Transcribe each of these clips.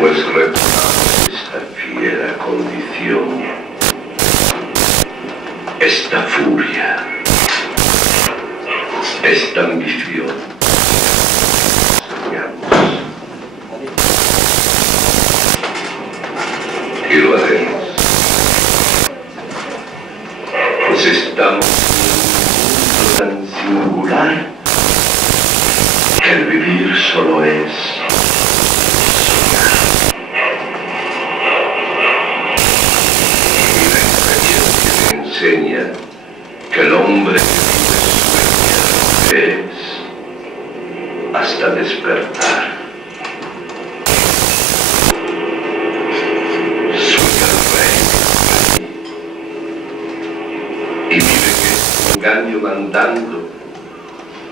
pues retomamos esta fiera condición, esta furia, esta ambición. Soñamos. Y lo haremos. Pues estamos en un mundo tan singular que el vivir solo es soñar. Y la experiencia me enseña que el hombre que vive sueña es hasta despertar. Y vive que engaño mandando,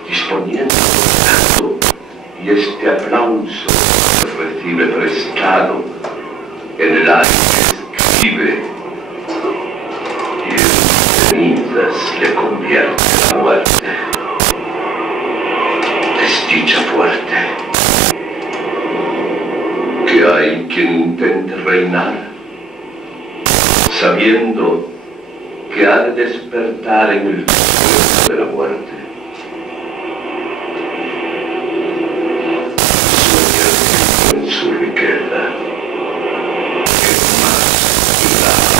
disponiendo, dando, y este aplauso se recibe prestado en el aire que escribe y en cenizas le convierte la muerte. Desdicha fuerte, que hay quien intente reinar, sabiendo que ha de despertar en el sueño de la muerte. Sueña en su riqueza, que más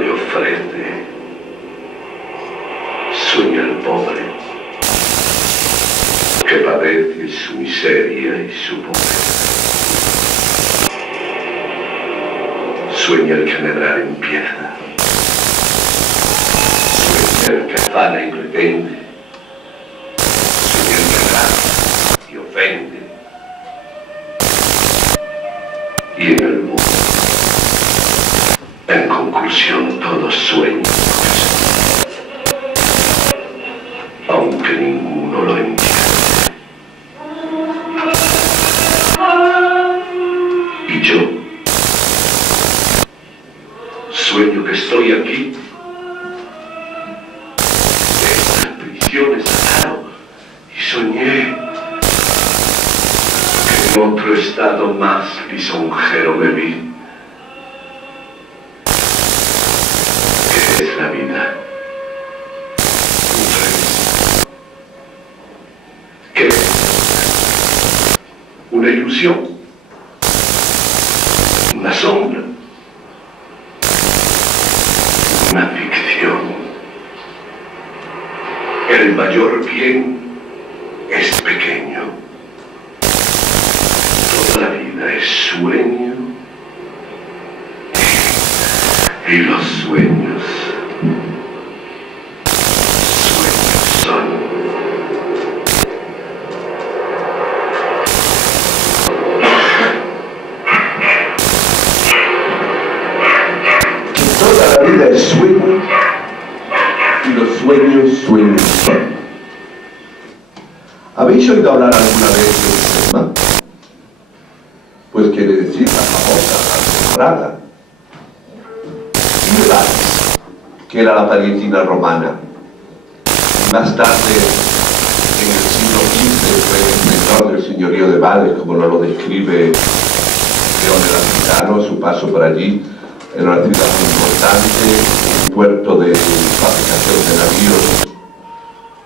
le ofrece. Sueña el pobre, que padece su miseria y su pobreza. Sueña el que medrar empieza. El que afana y pretende, sueña el que gana y ofende, y en el mundo, en conclusión, todos sueñan, aunque ninguno lo entiende. Y yo sueño que estoy aquí, y soñé que en otro estado más lisonjero me vi, que es la vida, que es una ilusión, una sombra, una ficción. El mayor bien es pequeño. Toda la vida es sueño. Y los sueños son. Toda la vida es sueño. Y los sueños son. ¿Habéis oído hablar alguna vez de Selma? Pues quiere decir la famosa temporada. Iolaris, que era la palestina romana. Más tarde, en el siglo XV, fue mentor del señorío de Bades, como nos lo describe León el Aquitano, su paso por allí. Era una ciudad muy importante, un puerto de fabricación de navíos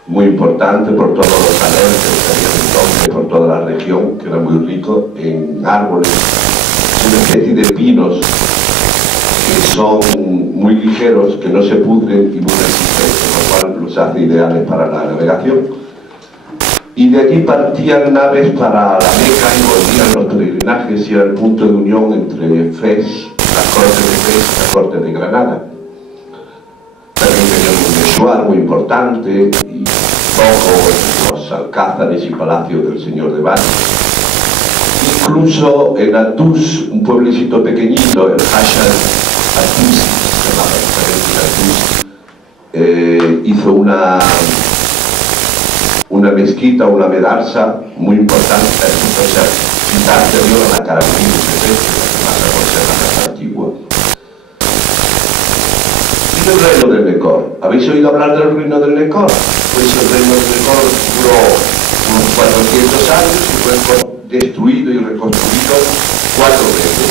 muy importante por todos los saleros que había entonces, por toda la región, que era muy rico en árboles, una especie de pinos que son muy ligeros, que no se pudren y muy resistentes, lo cual los hace ideales para la navegación. Y de allí partían naves para la Meca y volvían los peregrinajes y era el punto de unión entre Fez, la corte de Fez y la corte de Granada. También tenían un mesuar muy importante y todos los alcázares y palacios del señor de Bades. Incluso en Atús, un pueblecito pequeñito, el Hashar Atús, se llamaba Atús, hizo una mezquita, una medarsa muy importante, entonces ciudad anterior a la Carabina de la más conservada antigua. Y el reino del Necor. ¿Habéis oído hablar del reino del Necor? Pues el reino del Necor duró unos 400 años y fue destruido y reconstruido 4 veces.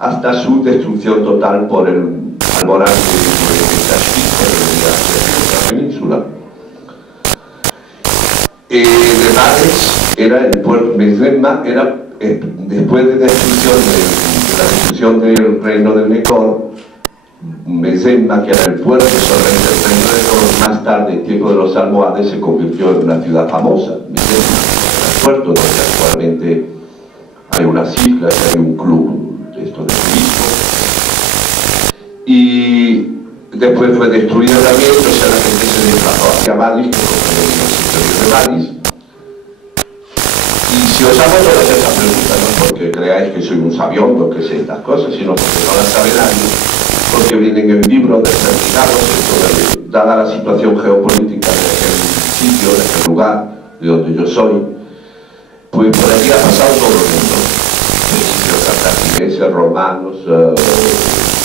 hasta su destrucción total por el alborán de Tashkent, en la península. De Bades era el puerto, Mesrema era, después de la destrucción del reino de Necor, Mesrema, que era el puerto solamente del reino de Necor, más tarde, en tiempo de los almohades, se convirtió en una ciudad famosa. Mesrema, el puerto donde actualmente hay unas islas, hay un club de esto de turismo. Y después fue destruida también, entonces la gente se desplazó hacia Badis, que fue el interior de Badis. Y si os hago todas esas preguntas, no porque creáis que soy un sabiondo que sé estas cosas, sino porque no las sabe nadie, porque vienen en libros determinados, dada la situación geopolítica de aquel sitio, de aquel lugar, de donde yo soy, pues por aquí ha pasado todo el mundo. Fenicios, cartagineses, romanos,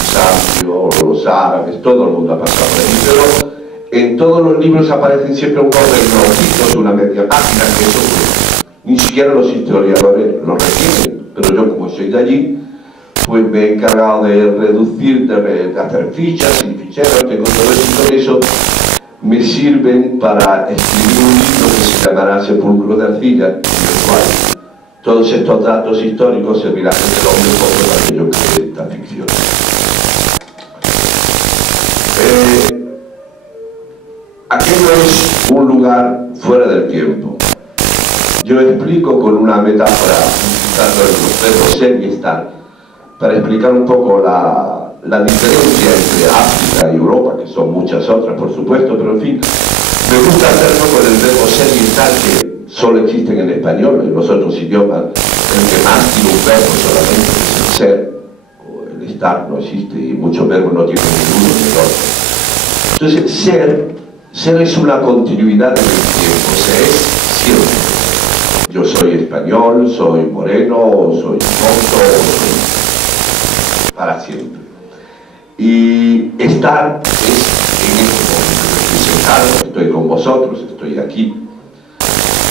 bizantios, los árabes, todo el mundo ha pasado por aquí, pero en todos los libros aparecen siempre unos renglóncitos, una media página, que eso pues, ni siquiera los historiadores lo retienen, pero yo como soy de allí, pues me he encargado de reducir, de hacer fichas y ficheros, tengo todo eso, y con eso me sirven para escribir un libro que se llamará Sepulcro de Arcilla, en el cual todos estos datos históricos servirán de nombre un poco para que yo cree esta ficción. Aquello es un lugar fuera del tiempo. Yo explico con una metáfora, utilizando el verbo ser y estar, para explicar un poco la diferencia entre África y Europa, que son muchas otras, por supuesto, pero en fin, me gusta hacerlo con el verbo ser y estar, que solo existen en español, en los otros idiomas, el que más tiene un verbo solamente es el ser, o el estar no existe, y muchos verbos no tienen ninguno ni el otro. Entonces, ser es una continuidad en el tiempo, se es siempre. Yo soy español, soy moreno, soy tonto, soy para siempre. Y estar es en este momento, estoy sentado, estoy con vosotros, estoy aquí.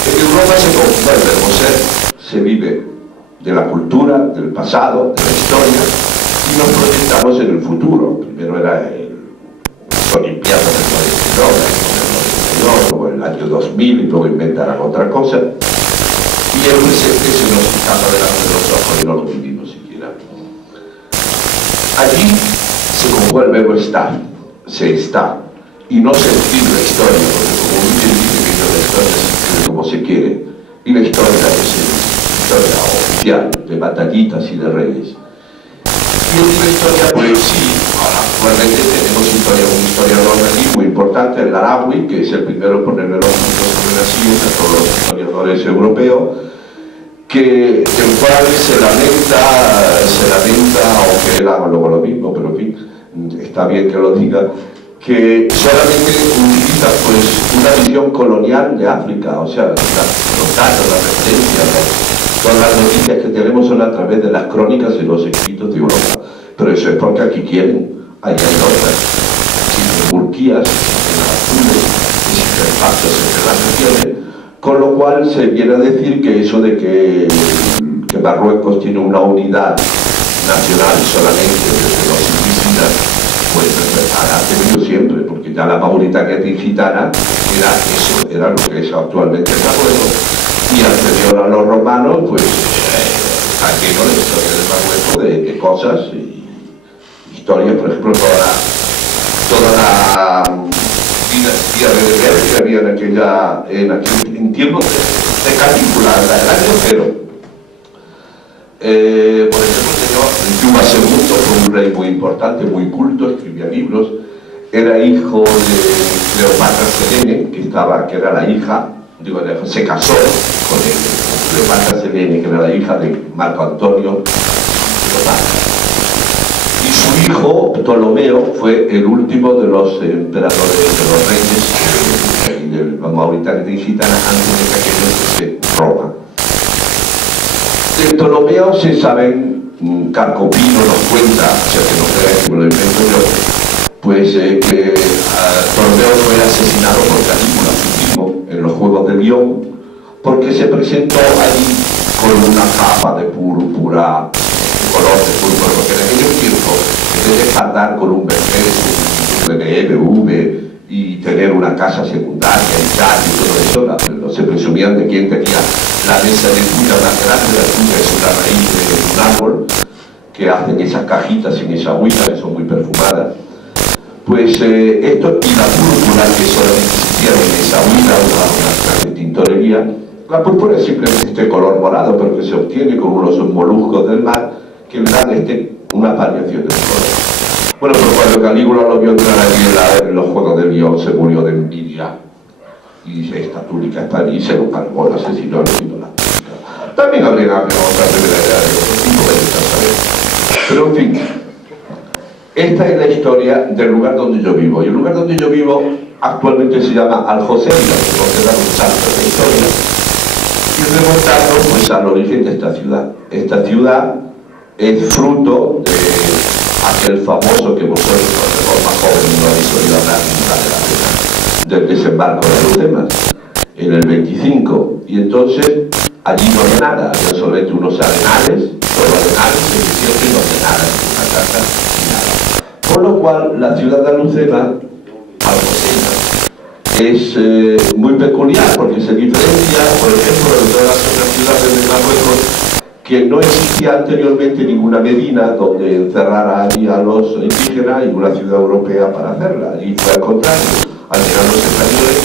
En Europa se conjuga el verbo ser, se vive de la cultura, del pasado, de la historia, y nos proyectamos en el futuro. Primero era las Olimpiadas del 92, luego el año 2000, y luego inventarán otra cosa. Y el presente se nos escapa delante de los ojos y no lo vivimos siquiera. Allí se conjuga el verbo estar, se está, y no se escribe la historia, porque como bien dice que la historia se escribe como se quiere, y la historia es la historia oficial de batallitas y de reyes. Y en la historia, pues sí, ahora actualmente tenemos un historiador allí muy importante, el Arawi, que es el primero en ponerle los puntos sobre las sillas a todos los historiadores europeos, que el cual se lamenta, aunque él haga luego lo mismo, pero en fin, está bien que lo diga, que solamente utiliza pues una visión colonial de África, o sea, los datos, las referencias, todas las noticias que tenemos son a través de las crónicas y los escritos de Europa, pero eso es porque aquí quieren, allá hay otras, existen burquías, existen azules, existen pactos entre las naciones, con lo cual se viene a decir que eso de que Marruecos tiene una unidad nacional solamente desde los indígenas, pues ha tenido siempre, porque ya la Mauritania gitana era eso, era lo que es actualmente Marruecos. Y anterior a los romanos, pues aquí no la historia de Marruecos de cosas y historias, por ejemplo, toda la dinastía de Berbers que había en tiempos de Calígula, el año cero. Por ejemplo, Juba II fue un rey muy importante, muy culto, escribía libros, era hijo de Cleopatra Selene, que era la hija, se casó con Cleopatra Selene, que era la hija de Marco Antonio Cleopatra. Y su hijo, Ptolomeo, fue el último de los emperadores, de los reyes de Mauritania gitana antes de que aquello fuese Roma. De Ptolomeo se saben, Carcopino nos cuenta, o sea que no creáis que me lo invento yo, pues que Ptolomeo fue asesinado por Calígula, su primo, en los Juegos de Lión, porque se presentó allí con una capa de púrpura, de color de púrpura, porque puedes andar con un Mercedes, un BMW y tener una casa secundaria y tal y todo eso. No se presumían de quién tenía la mesa de tuya más grande. La tuya es una raíz de un árbol que hacen esas cajitas en esa agüita que son muy perfumadas. Pues esto y la púrpura que solamente se hicieron en esa agüita, una clase de tintorería. La púrpura es simplemente este color morado, pero que se obtiene con unos moluscos del mar que le dan una variación de color. Bueno, pues cuando Calígula lo vio entrar allí en los juegos del guión, se murió de envidia. Y dice, esta túnica está allí, y se lo cargó, lo asesinó, le quitó la túnica. También habría otra primera idea de otro tipo de saber. Pero en fin, esta es la historia del lugar donde yo vivo. Y el lugar donde yo vivo actualmente se llama Algeciras, que considera un salto de la historia. Y remontando pues al origen de esta ciudad. Esta ciudad es fruto de aquel famoso que vosotros, los más jóvenes, no habéis oído hablar nunca de la pena, del desembarco de Alhucemas en el 25. Y entonces allí no había nada, había solamente unos arenales, solo arenales, el desierto y no había nada, una casa y nada. Por lo cual la ciudad de Alhucemas, es muy peculiar porque se diferencia, por ejemplo, de todas las otras ciudades de Marruecos, que no existía anteriormente ninguna medina donde encerrara allí a los indígenas y una ciudad europea para hacerla. Allí fue al contrario, al llegar los españoles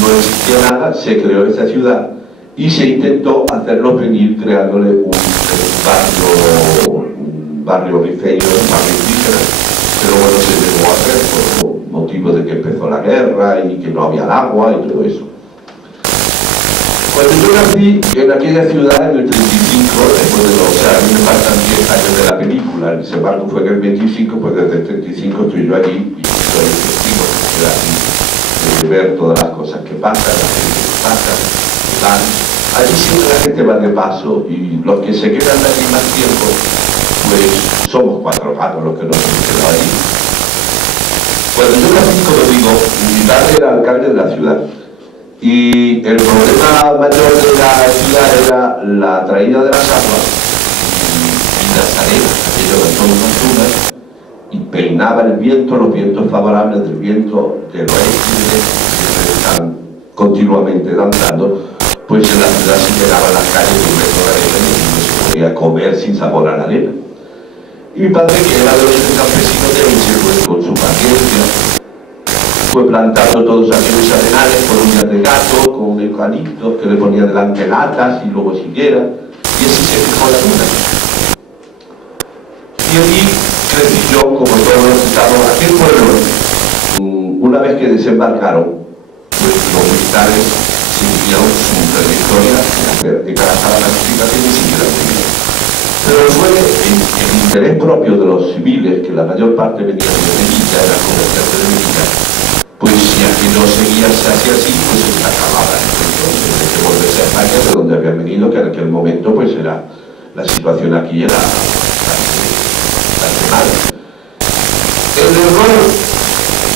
no existía nada, se creó esta ciudad y se intentó hacerlos venir creándole un barrio rifeño, un barrio indígena, pero bueno, se llegó a hacer por motivo de que empezó la guerra y que no había agua y todo eso. Cuando yo nací en aquella ciudad en el 35, después de los, o sea, a mí me faltan 10 años de la película, el desembarco fue en el 25, pues desde el 35 estoy yo allí y soy testigo de allí, de ver todas las cosas que pasan, las cosas que pasan, que van. Allí siempre la gente va de paso y los que se quedan allí más tiempo, pues somos 4 gatos los que nos hemos quedado allí. Cuando yo nací, como digo, mi padre era alcalde de la ciudad. Y el problema mayor de la ciudad era la traída de las aguas y las arenas, aquello de todas las dunas, y peinaba el viento, los vientos favorables del viento del oeste y del este, que están continuamente danzando, pues en la ciudad se llenaban las calles de un metro de arena y no se podía comer sin sabor a la arena. Y mi padre, que era de los campesinos de Orense, pues con su paciencia, fue plantando todos aquellos arenales con uñas de gato, con eucaliptos que le ponía delante latas y luego siguiera, y así se fijó la luna. Y allí crecí yo, como todos los que estaban en aquel pueblo. Una vez que desembarcaron, pues los militares siguieron su trayectoria de cara a la pacificación y siguieron viviendo. Pero fue el interés propio de los civiles, que la mayor parte venían de Melilla, eran comerciantes de Melilla, pues si aquello seguía así, pues se acababa. Entonces, hay que volverse a España, de donde habían venido, que en aquel momento pues era, la situación aquí era bastante mala. El error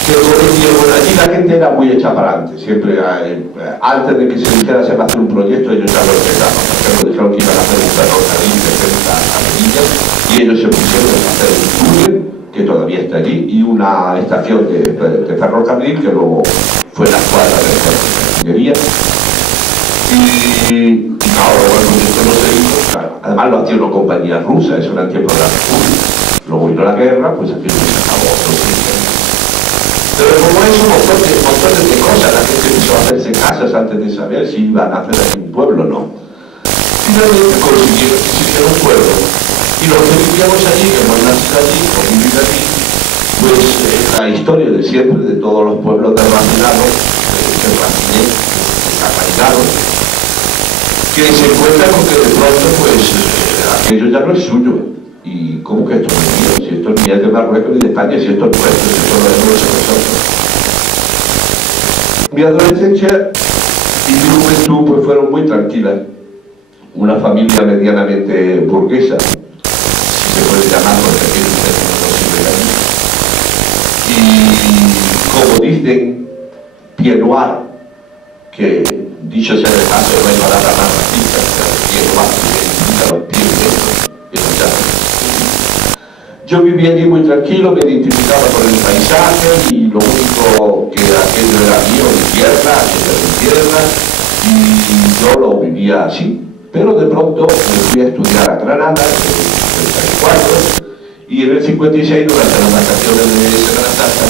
que cometieron allí, la gente era muy hecha para adelante, siempre, antes de que se dijera se va a hacer un proyecto, ellos ya lo empezaron. Por ejemplo, dijeron que iban a hacer un ferrocarril de Ceuta a Melilla, y ellos se pusieron a hacer un túnel que todavía está allí, y una estación de ferrocarril que luego fue la cuadra de ferrocarrillería. Y ahora, bueno, esto no se hizo, claro. Además lo hacía una compañía rusa, eso era en tiempo de la República. Luego vino la guerra, pues aquello se acabó. Pero como eso, montones de cosas, la gente empezó a hacerse casas antes de saber si iban a hacer aquí un pueblo o no. Finalmente consiguieron que se hiciera un pueblo. Y los que vivíamos allí, que hemos nacido allí, o vivir allí, pues la historia de siempre, de todos los pueblos derracinados, desarraigados, que se encuentran con que de pronto, pues, aquello ya no es suyo. Y ¿cómo que esto no es mío? Si esto ni es de Marruecos ni de España, si esto es nuestro, si esto no es nuestro nosotros. Mi adolescencia y mi juventud pues fueron muy tranquilas. Una familia medianamente burguesa, se puede llamar porque aquí no se ve. Y como dicen, pied noir, que dicho sea de paso, no hay palabra más racista, pied noir, que significa los pies negros, eso ya. Yo vivía allí muy tranquilo, me identificaba con el paisaje y lo único que aquello era mío, mi tierra, aquello era mi tierra, y yo lo vivía así. Pero de pronto me fui a estudiar a Granada en el 54 y en el 56, durante las vacaciones de Semana Santa,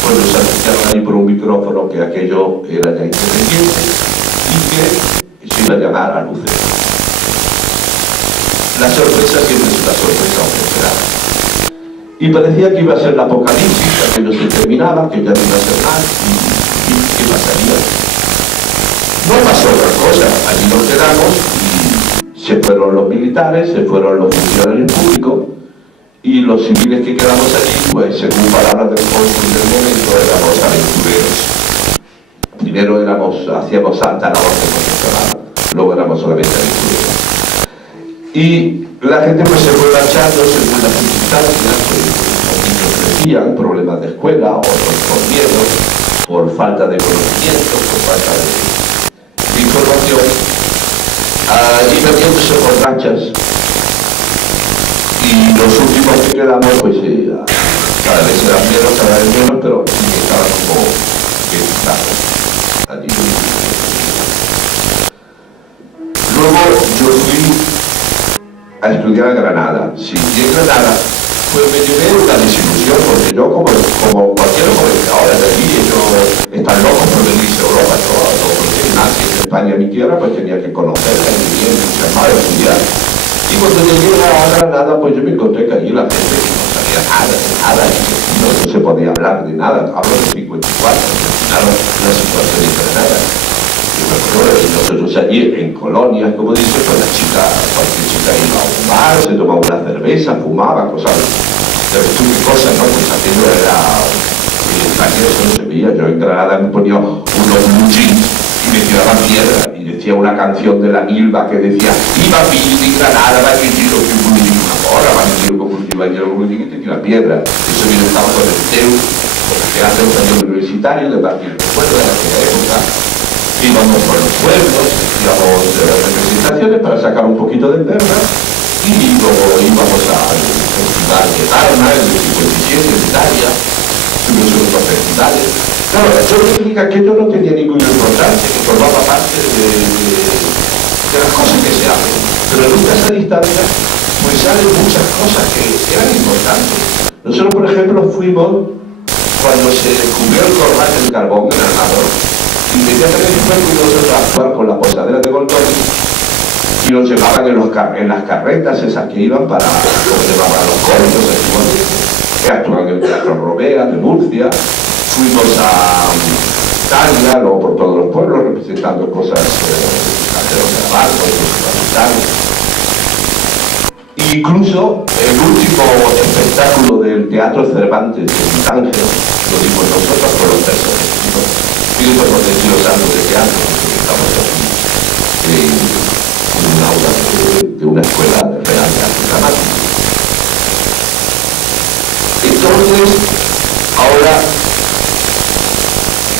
pues nos anunciaron allí por un micrófono que aquello era ya independiente y que se iba a llamar Alucero. La sorpresa siempre es una sorpresa inesperada. Y parecía que iba a ser el apocalipsis, que aquello se terminaba, que ya no iba a ser más, y ¿qué pasaría? No pasó otra cosa, allí nos quedamos y se fueron los militares, se fueron los funcionarios públicos y los civiles que quedamos allí, pues según palabras del cónsul del momento, éramos aventureros. Primero hacíamos alta labor de profesional, luego éramos solamente aventureros. Y la gente pues se fue marchando según las circunstancias, pues los niños crecían, problemas de escuela, otros por miedo, por falta de conocimiento, por falta de información, y metiéndose borrachas. Y los últimos que quedamos, pues cada vez eran menos, pero estaban como bien usados allí. Luego yo fui a estudiar a Granada. Sí, y en Granada pues me llevé una desilusión, porque yo como cualquier joven ahora de allí, ellos están locos por venirse a Europa, todo lo que nace en España, mi tierra, pues tenía que conocerla y vivir, entusiasmar, estudiar. Y cuando llegué a Granada, pues yo me encontré que allí la gente no sabía nada, no se podía hablar de nada. Hablo de 54, imaginaron la situación de Granada. Nosotros allí en colonias, como dice, pues cualquier chica iba a un bar, se tomaba una cerveza, fumaba, cosas. Ya ves tú qué cosas, ¿no? Pues aquello era. En España eso no se veía. Yo en Granada me ponía unos blue jeans y me tiraban piedra. Y decía una canción de la Milva que decía: iba a vivir en Granada, va a vivir lo que un una hora, va a vivir como un y te tira piedra. Eso yo estaba con el TEU, porque hace un año universitario de partir de fuera de aquella época. Íbamos por los pueblos, íbamos de las representaciones para sacar un poquito de perra y luego íbamos al festival de Tarna, el 57 en Italia, tuvimos otros festivales. Claro, yo me que yo no tenía ninguna importancia, que formaba parte de las cosas que se hacen, pero nunca a esa distancia pues salen muchas cosas que eran importantes. Nosotros, por ejemplo, fuimos cuando se descubrió el corbate del carbón en el Amador. Inmediatamente fuimos nosotros a actuar con la posadera de Goldoni y nos llevaban en las carretas esas que iban para, nos llevaban a los cortos antiguamente, que actúan en el Teatro Romea de Murcia. Fuimos a Italia, luego por todos los pueblos, representando cosas de la barco, incluso el último espectáculo del Teatro Cervantes de Vitángel lo dimos nosotros con los personajes. Y eso porque estoy usando de teatro, porque estamos aquí en un aula de una escuela real de arte dramático. Entonces, ahora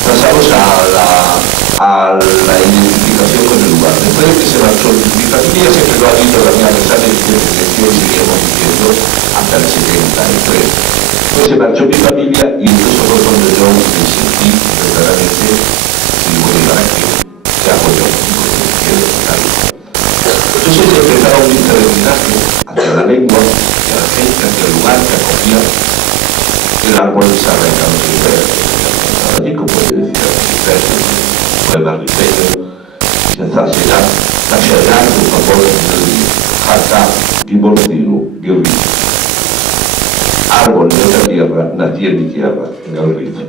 pasamos a la identificación con el lugar. Después de que se marchó mi familia, se quedó allí todavía a pesar de que seguíamos viviendo hasta el 73. Pues se marchó mi familia y entonces fue cuando yo me sentí verdaderamente digo, aquí, ¿qué hago yo? Entonces empezaron un peregrinaje hacia la lengua, hacia la gente, hacia el lugar que acogía el árbol de Sarraca, allí como puede decir, poemas rifeños, y Zashellar, por favor, Jacá, Guimorcino, Guirrizo. Árbol de otra tierra, nací en mi tierra, en el Rizo.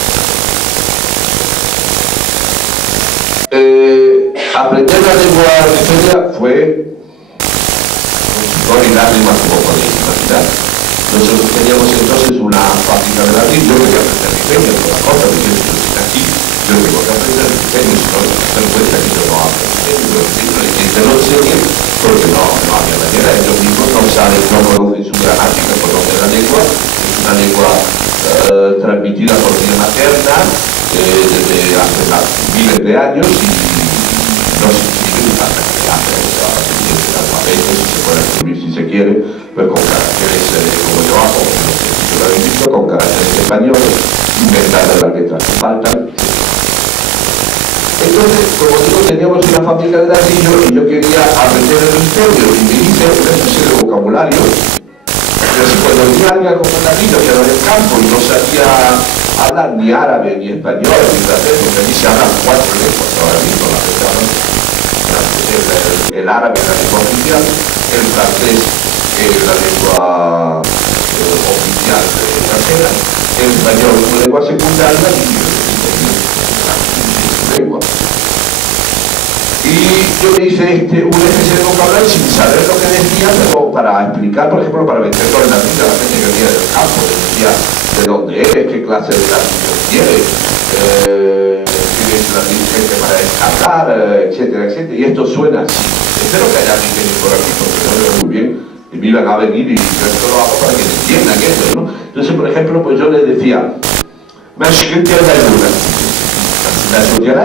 Aprender la lengua rifeña fue no ni lágrimas como podéis imaginar. Nosotros teníamos entonces una fábrica de ladrillo, yo quería aprender rifeño, por la cosa, diciendo que aquí yo tengo que aprender rifeño, si no me doy cuenta que yo no hablo rifeño, y que lo enseñe porque no había manera, ellos mismos no saben, no conocen su gramática, conocen la lengua, es una lengua transmitida por vía materna desde hace miles de años y no se escribe ni falta que se hace, o sea, se entiende el alfabeto, si se puede escribir si se quiere, pues con caracteres como yo hago, escrito con caracteres españoles, inventando las letras que faltan. Entonces, como digo, teníamos una fábrica de ladrillo y yo quería aprender el misterio y me hice una especie de vocabulario. Pero si cuando venía alguien con un ladrillo que era del campo y no sabía hablar ni árabe, ni español, ni francés, porque allí se hablan 4 lenguas ahora mismo, el árabe es la lengua oficial, el francés es la lengua oficial extranjera, el español es una lengua secundaria y lengua. Y yo le hice una especie de vocabulario sin saber lo que decía, pero para explicar, por ejemplo, para meterlo en la vida a la gente que venía del campo, le decía de dónde eres, qué clase de ladrillo quieres, tienes la licencia para descargar, etcétera, etcétera. Y esto suena así. Espero que haya alguien por aquí, porque no lo veo muy bien, y me iban a venir y yo esto lo hago para que entiendan esto, ¿no? Entonces, por ejemplo, pues yo le decía, ما شكلت يا دايما لا شو ديال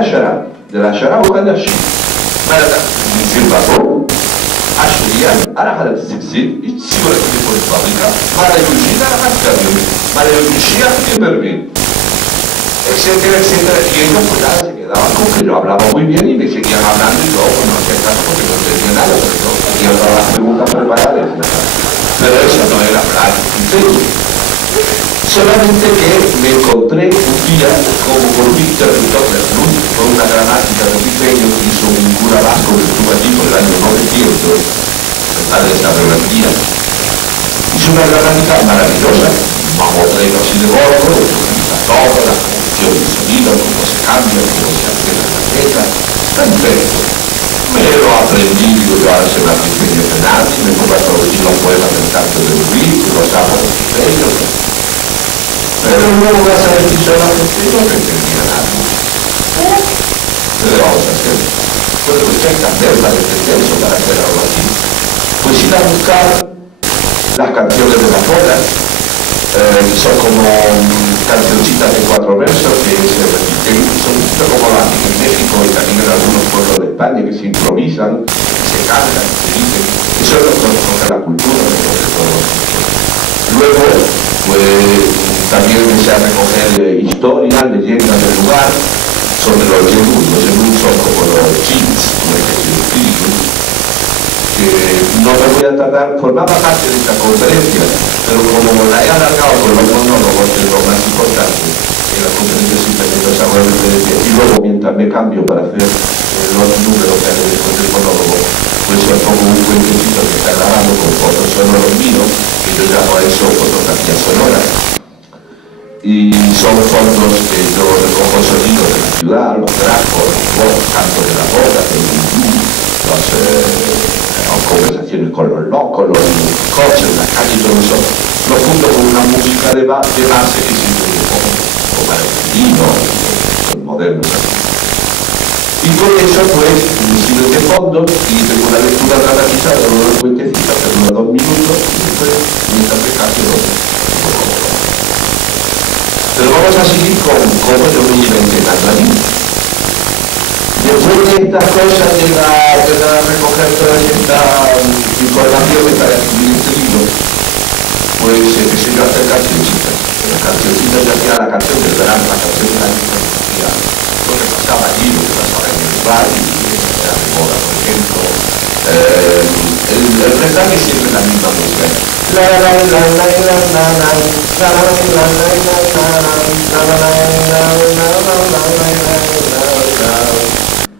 العشرة وكذا شيء ما لا نزيد بعضو 10 أيام أنا هذا السكسين يتسيبوا لك في الفابريكا ما لا يكون شيء أنا هتكلم ما لا يكون شيء أتكلم etcétera, etcétera, y ellos pues nada, se quedaban con que yo hablaba muy bien y me seguían hablando y yo pues, no hacía caso porque no entendía nada, porque yo tenía todas las preguntas preparadas, pero eso no era hablar en serio. Solamente que me encontré un día como con un interventor del club, con una gramática de Pipeño que hizo un cura vasco que estuvo allí por el año 900, el padre de San Bernardía. Hizo una gramática maravillosa, mamotreto así de gordo, todo, la conjunción del sonido, cómo se cambia, cómo se hace la tarjeta, perfecto. Me lo aprendí, digo yo, ahora se me hace de nadie, me pongo a traducir los poemas del canto del Ruiz, los amo de Pipeño. Pero luego vas a decir solamente no me entendía nada. ¿Qué le vamos a hacer? Bueno, pues ¿qué hay que hacer para entender eso, para hacer algo así? Pues ir a buscar las canciones de las bodas, que son como cancioncitas de 4 versos que se repiten, son un poquito como las en México y también en algunos pueblos de España que se improvisan, se cantan, se dicen. Eso es lo que nos toca la cultura, lo que toca todos. Luego, pues también empecé a recoger historias, leyendas del lugar, sobre los Yelús. Los Yelús son como los Chins, una especie de espíritus, que no me voy a tardar, formaba parte de esta conferencia, pero como la he alargado con los monólogos, que es lo más importante, en la conferencia simplemente os hago referencia, y luego mientras me cambio para hacer los números que haré después del monólogo, pues os pongo un cuentecito que está grabado con fotos sonoros míos, que yo llamo a eso fotografía sonora. Y son fondos que yo recojo sonidos de la ciudad, los grafos, los cantos de la boda, las conversaciones con los locos, los coches, las calles, todo eso, lo junto con una música de base que siempre me pongo, o para el vino, los modernos. Y con eso pues me sirve de fondo y tengo una lectura dramatizada de unos cuentecitos que dura 2 minutos y después mientras me cambio pero vamos a seguir con cómo yo me iba integrando allí. Después de estas cosas de recoger toda esta información para escribir este libro, pues empecé yo a hacer cancioncitas. Las cancioncitas yo hacía la canción del verano, la canción de la hacía lo que pasaba allí, lo que pasaba en el lugar, y era de moda, por ejemplo. El refrán es siempre la misma música.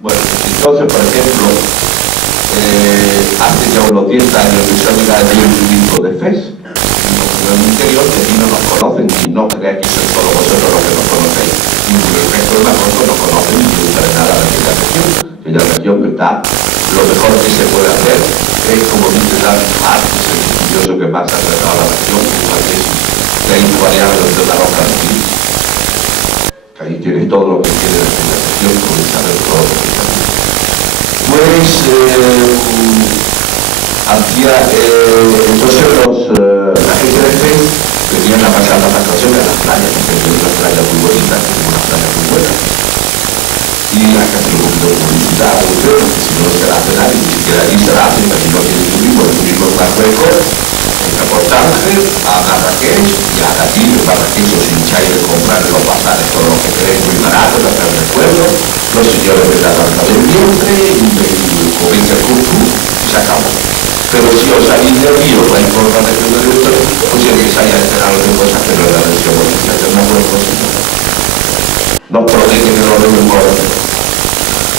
Bueno, entonces, por ejemplo, hace ya unos 10 años que se ha llegado el grupo de FES, en el interior, que aquí no nos conocen, y no creáis que sois solo vosotros los que nos conocéis, y el resto de Marruecos no conocen ni gusta de nada de aquella región. Aquella región que está, lo mejor que se puede hacer es, como dice David Hart, que es el estudioso que más ha tratado la región, que es una tesis de ahí variables de la roca de aquí. Ahí tienes todo lo que quieres de la región, como saber todo lo que está. Pues entonces la gente de FES venían a pasar las vacaciones a las playas, porque hay unas playas muy bonitas, unas playas muy buenas. Y hay que hacer un poquito de publicidad, porque si no se la hace nadie, ni siquiera allí se la hace, aquí no tiene turismo en Marruecos, hay que aportar. viaje a Marrakech y a aquí en Marrakech os hincháis de comprar los pasajes con lo que queréis muy barato, de hacer recuerdos, los señores de la banca del vientre y coméis el kung y se acabó. Pero si os salís del río, vais por la región del director, pues ya que se haya enterado de cosas que no es la versión oficial, es una buena cosita. Nos prometen que no lo mismo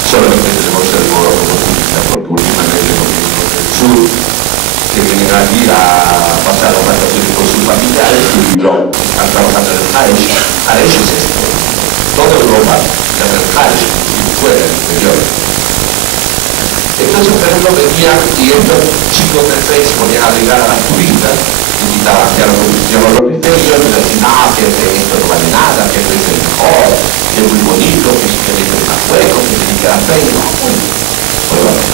solamente tenemos el moro como turista, porque últimamente los ministros del sur que vienen aquí a pasar las vacaciones con sus familiares y lo están trabajando en el Hajj. Hajj es esto. Toda Europa es el Hajj, si fuera el interior. Entonces, por ejemplo, venían y estos chicos del FES ponían a ligar a las turistas, invitaban hacia la construcción a los liceos, y decían, no, que esto no vale nada, que esto es el mejor, que es muy bonito, que si queréis ir a Marruecos, que tenéis que hacer, y no, pues bueno.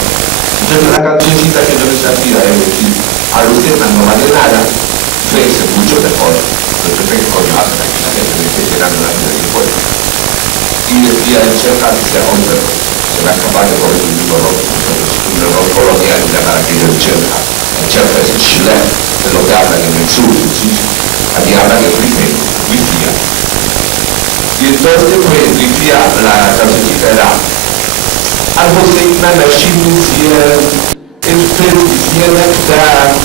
Entonces la cancioncita que yo les hacía es decir, a Lucena no vale nada, FES es mucho mejor, entonces FES coño hace aquí la gente me esté llenando la vida de impuestos. Y decía el chef, decía, hombre, se va a escapar de comer un error colonial llamar aquello el Chelja. El Chelja es el chilé, de lo que hablan en el sur, allí hablan el rifia. Y entonces, pues, rifia, la cancioncita era Al-Hussein Nashim el Fez Bizielektar,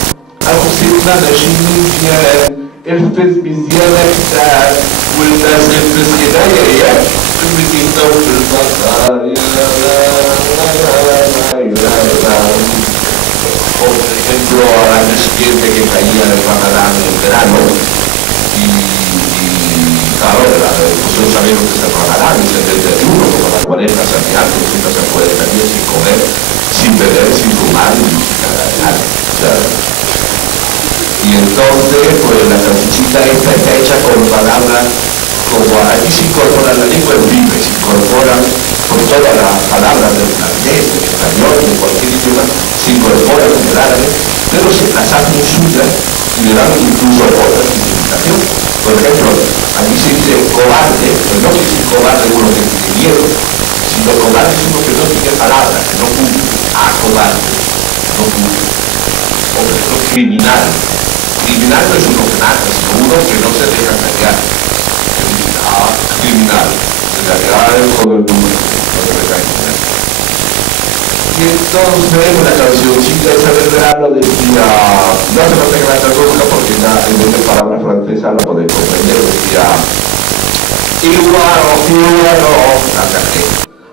Al-Hussein Nashim el Fez Bizielektar, والناس الفز يدايا المدينة في البصر por ejemplo al año siguiente que caía el Ramadán en verano y claro, vosotros sabéis lo que es el Ramadán, es el 31, como la 40 santiago, siempre se puede también sin comer, sin beber, sin fumar, nada. O sea, y entonces, pues la cancioncita esta está hecha con palabras, como aquí se incorpora la lengua en vive, se incorporan con todas las palabras del francés, del español, de cualquier idioma, se incorporan en el árabe, pero se las hacen suyas y le dan incluso otra significación. Por ejemplo, aquí se dice cobarde, pues no quiere decir cobarde uno que tiene miedo, sino cobarde es uno que no tiene palabras, que no cumple. Cobarde, no cumple. O por ejemplo, criminal. Criminal no es uno que nace, sino uno que no se deja engañar. Criminal. Engañar con el número, no se deja engañar. Y entonces la cancioncita esa del verano decía, no hace falta que la traduzca porque ya en vez de palabra francesa la podéis comprender, decía Iguaro, la café.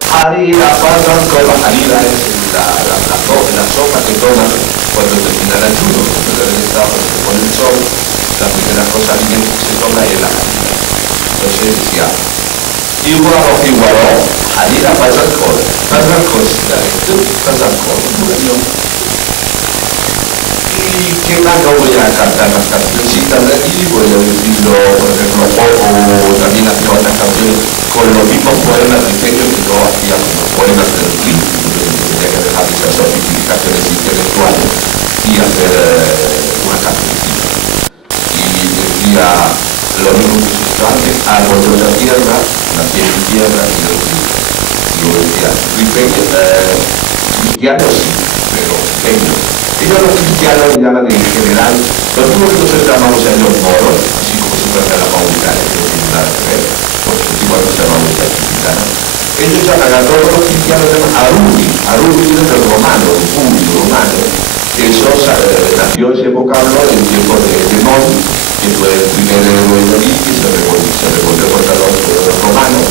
Harira, pasan con la harira es la sopa que toman cuando termina el ayuno, cuando deben estar con el sol, la primera cosa que se toma es la harina. Entonces decía Iguaro, harira, pasan con cigarette, pasan con un y que más no voy a cantar las cancioncitas de aquí, voy a decirlo, por ejemplo, o también hacía otras canciones con los mismos poemas rifeños que yo hacía con los poemas del RIF, tenía que dejar esas sofisticaciones intelectuales y hacer una cancioncita. Y decía lo mismo que se hizo antes, árbol de la tierra, nací en mi tierra y el RIF. Y yo decía, rifeño, cristiano sí, pero rifeño. Ellos los cristianos le llaman en general, los mismos que nosotros llamamos a ellos moros, así como si fuera la mauricana, que no tiene nada que ver, porque igual no se llama cristiana. Ellos llaman a todos los cristianos, llaman Arumi viene del romano, romano, que eso nació ese vocablo en tiempo de Demón, que fue el primer héroe que se revolvió contra los romanos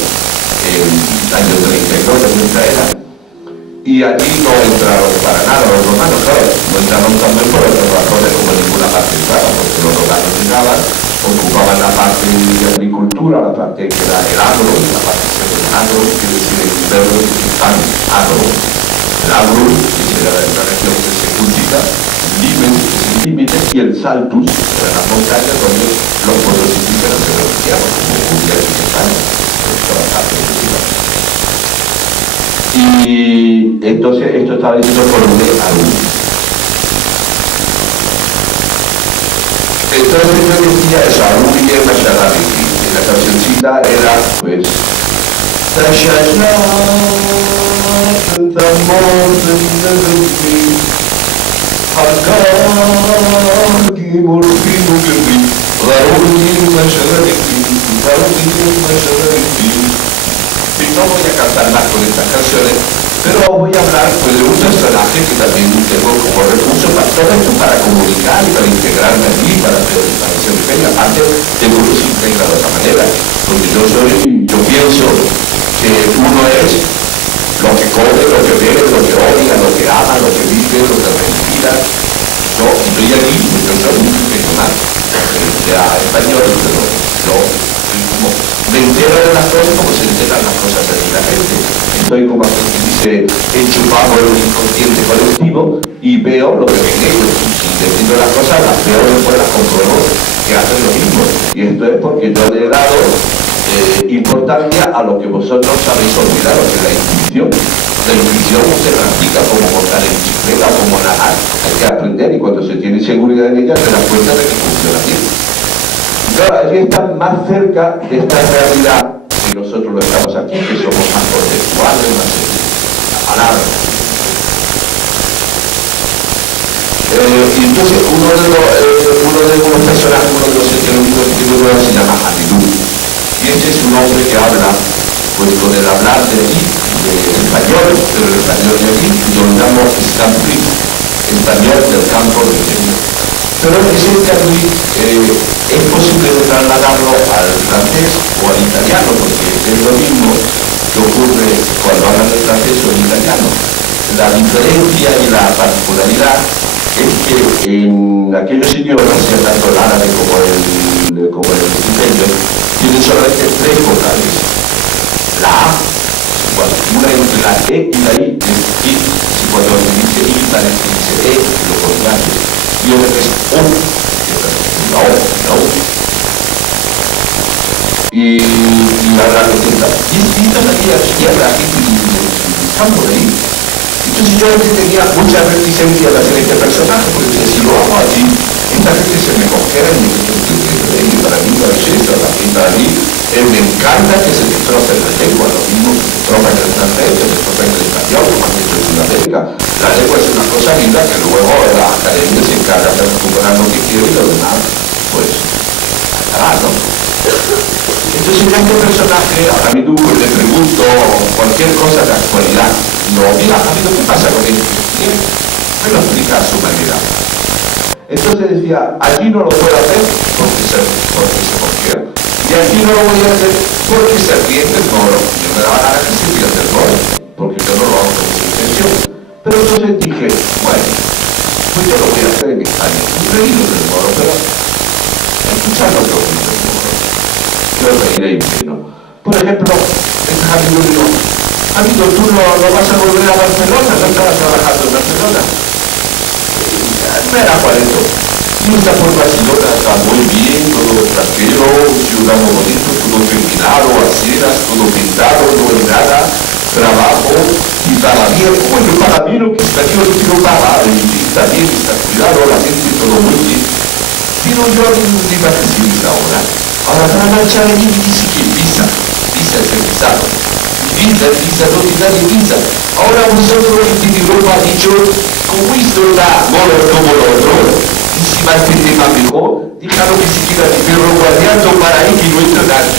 en el año 32 de nuestra era. Y allí no entraron para nada los romanos, claro, no entraron también por otras razones como en ninguna parte entraba, porque los romanos llegaban, ocupaban la parte de agricultura, la parte que era el agro, la parte que era el agro, que decir en verbo pan, agro, el agro, que era la región que se cultiva, limen, que es el límite, y el saltus, que era la montaña donde los pueblos indígenas se refugiaban, como ocurría en España, por toda la parte de Europa. Y entonces esto estaba diciendo por un Arumi. Entonces yo decía eso, Arumi es Masharabiki, y la cancioncita era pues Tashashat, Tantamor, حكاكي مرفين قلبي ضروري مشاركي ضروري مشاركي. Y no voy a cantar más con estas canciones, pero voy a hablar pues, de un personaje que también tengo como recurso para todo esto, para comunicar y para integrarme allí, para ser pequeño. Aparte, tengo que se integra de otra manera, porque yo pienso que uno es lo que come, lo que bebe, lo que odia, lo que ama, lo que vive, lo que respira. Yo estoy aquí, yo soy un pequeño más, sea español, pero yo como me entero de las cosas como se enteran las cosas de la gente. Estoy como aquel que dice enchufado en un inconsciente colectivo y veo lo que ven ellos. Y decido las cosas, las veo después, las compruebo que hacen lo mismo. Y esto es porque yo le he dado importancia a lo que vosotros habéis olvidado, que es la intuición. La intuición no se practica como montar en bicicleta o como nadar. Hay que aprender y cuando se tiene seguridad en ella te das cuenta de que funciona bien. Claro, allí está más cerca de esta realidad que nosotros lo estamos aquí, que somos más conceptuales, más la palabra. Y entonces uno de los personajes, uno de los heterónimos que yo se llama Hamidou. Y este es un hombre que habla, pues con el hablar de allí, de español, pero el español de aquí, yo lo llamo Stampri, español del campo de Kenia. Pero ese Stampri es posible trasladarlo al francés o al italiano, porque es lo mismo que ocurre cuando hablan de francés o en italiano. La diferencia y la particularidad es que en aquellos idiomas, tanto el árabe como el brasileño, tienen solamente tres vocales. La A, una entre la E y la I, es I, si cuando se dice I parece que dice E, lo contrario. Y otra que es O, la O, la O. Y la receta. Y estas aquí habrá gente en campo de ahí. Entonces yo tenía mucha reticencia de hacer este personaje, porque si lo hago allí, esta gente se me congela y para mí no es eso, para mí me encanta que se destrocen la lengua, lo mismo que se destrozan el francés, que se destrozan el español, como han hecho en Sudamérica. La lengua es una cosa linda que luego la academia se encarga de recuperar lo que quiere y lo demás, pues, acabar, ¿no? Entonces yo a este personaje, a Hamidou, le pregunto cualquier cosa de actualidad. No, mira, Hamidou, ¿qué pasa con esto? Me lo explica a su manera. Entonces decía, allí no lo puedo hacer porque se congela. Y aquí no lo voy a hacer porque se ríe del moro. Yo me daba ganas que se ríe del moro, porque yo no lo hago con esa intención. Pero entonces dije, bueno, pues yo lo voy a hacer en España. Un reído del moro, pero escuchar lo que ocurre del moro. Yo reiré menos. Por ejemplo, este Hamidou dijo, Hamidou, tú no vas a volver a Barcelona, no estabas trabajando en Barcelona. Me era 40. Y está por Barcelona, está muy bien, todo tranquilo, ciudad muy bonito, todo terminado, aceras, todo pintado, no hay nada, trabajo, y para mí, bueno, para mí lo que está aquí lo quiero pagar, y está bien, está cuidado, la gente, todo muy bien. Pero yo de vacaciones ahora para marchar allí me dice que visa es el visado. Visa, no te da ni visa. Ahora vosotros en Europa ha dicho, como esto está moro como lo otro, y si va a este tema mejor, déjalo que se queda de perro guardiando para ahí que no entra nadie.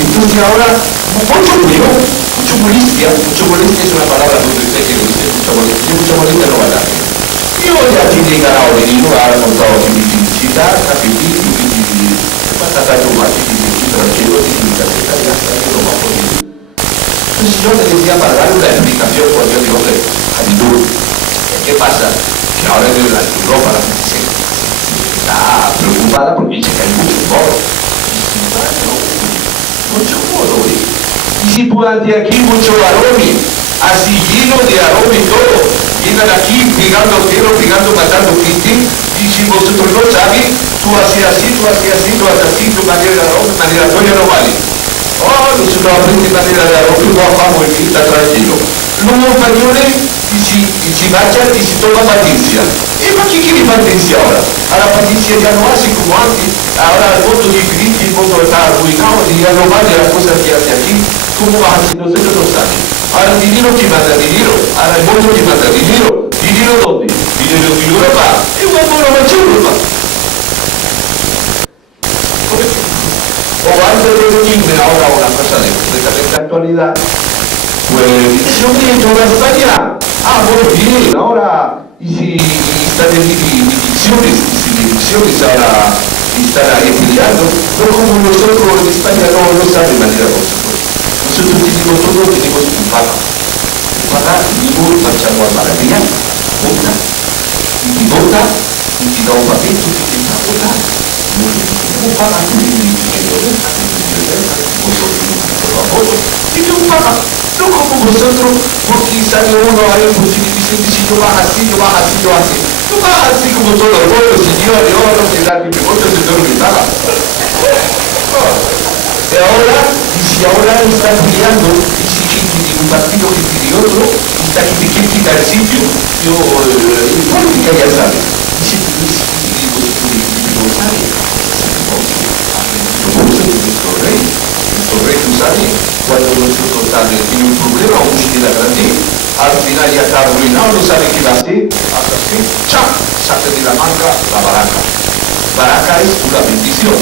Entonces ahora, mucho lío, mucha molestia es una palabra muy triste que no dice mucha molestia no va a dar. Io già ti dico di nuovo, non so, di città, capiti, di patata tomate, di tranquillo, di università, di hasta lo más posible. Entonces yo le decía para dar una explicación, porque yo digo que Hamidou, ¿qué pasa? Que ahora en Europa la gente está preocupada porque dice que hay mucho modo. Mucho modo, y si puedan de aquí mucho aroma, así lleno de aroma y todo. Llegan aquí pegando pelo, matando gente, y si vosotros no saben, tú haces así, tú haces así, tu manera tuya no vale. Oh, nosotros aprendemos manera de arroz y vamos a está tranquilo. Los españoles, y si marchan y si toma paciencia. ¿Y para qué quiere paciencia ahora? Ahora paciencia ya no hace como antes. Ahora el voto diferente, el voto está arruinado y ya no vale las cosas que hace aquí. ¿Cómo va a hacer? Nosotros no sabemos. Ahora el dinero que manda dinero, ahora el voto que manda dinero. Y ¿Vinieron dónde? Vinieron de Europa. Es un mono macho Europa. O antes de venirme ahora a una cosa de completamente actualidad, pues yo me he toda España. Ah, bueno, bien, ahora, y si están en dicciones, y si mis dicciones ahora están ahí peleando, no como nosotros en España no saben manera vosotros. Nosotros tenemos un papa. Un papa vivo marchando al Maravilla, vota, y vota, y te da un papel, tú tienes que votar. Un papa con tiene un papa, no como vosotros, porque sale uno ahí pues, y diciendo si yo bajo así, yo bajo así, yo así. No baja así como todo el mundo, señor, yo no sé dar mi voto, señor, mi paga. Y ahora, y si ahora está peleando, y si gente de un partido, gente de otro, y está gente que quita el sitio, yo, en política ya sabes, y si tú no sabes, nuestro rey, tú sabes, cuando nosotros tiene un problema, un dinero grande, al final ya está arruinado, no sabe qué va a hacer, hace así, ¡chap! Saca de la manga la baraca. Baraca es una bendición.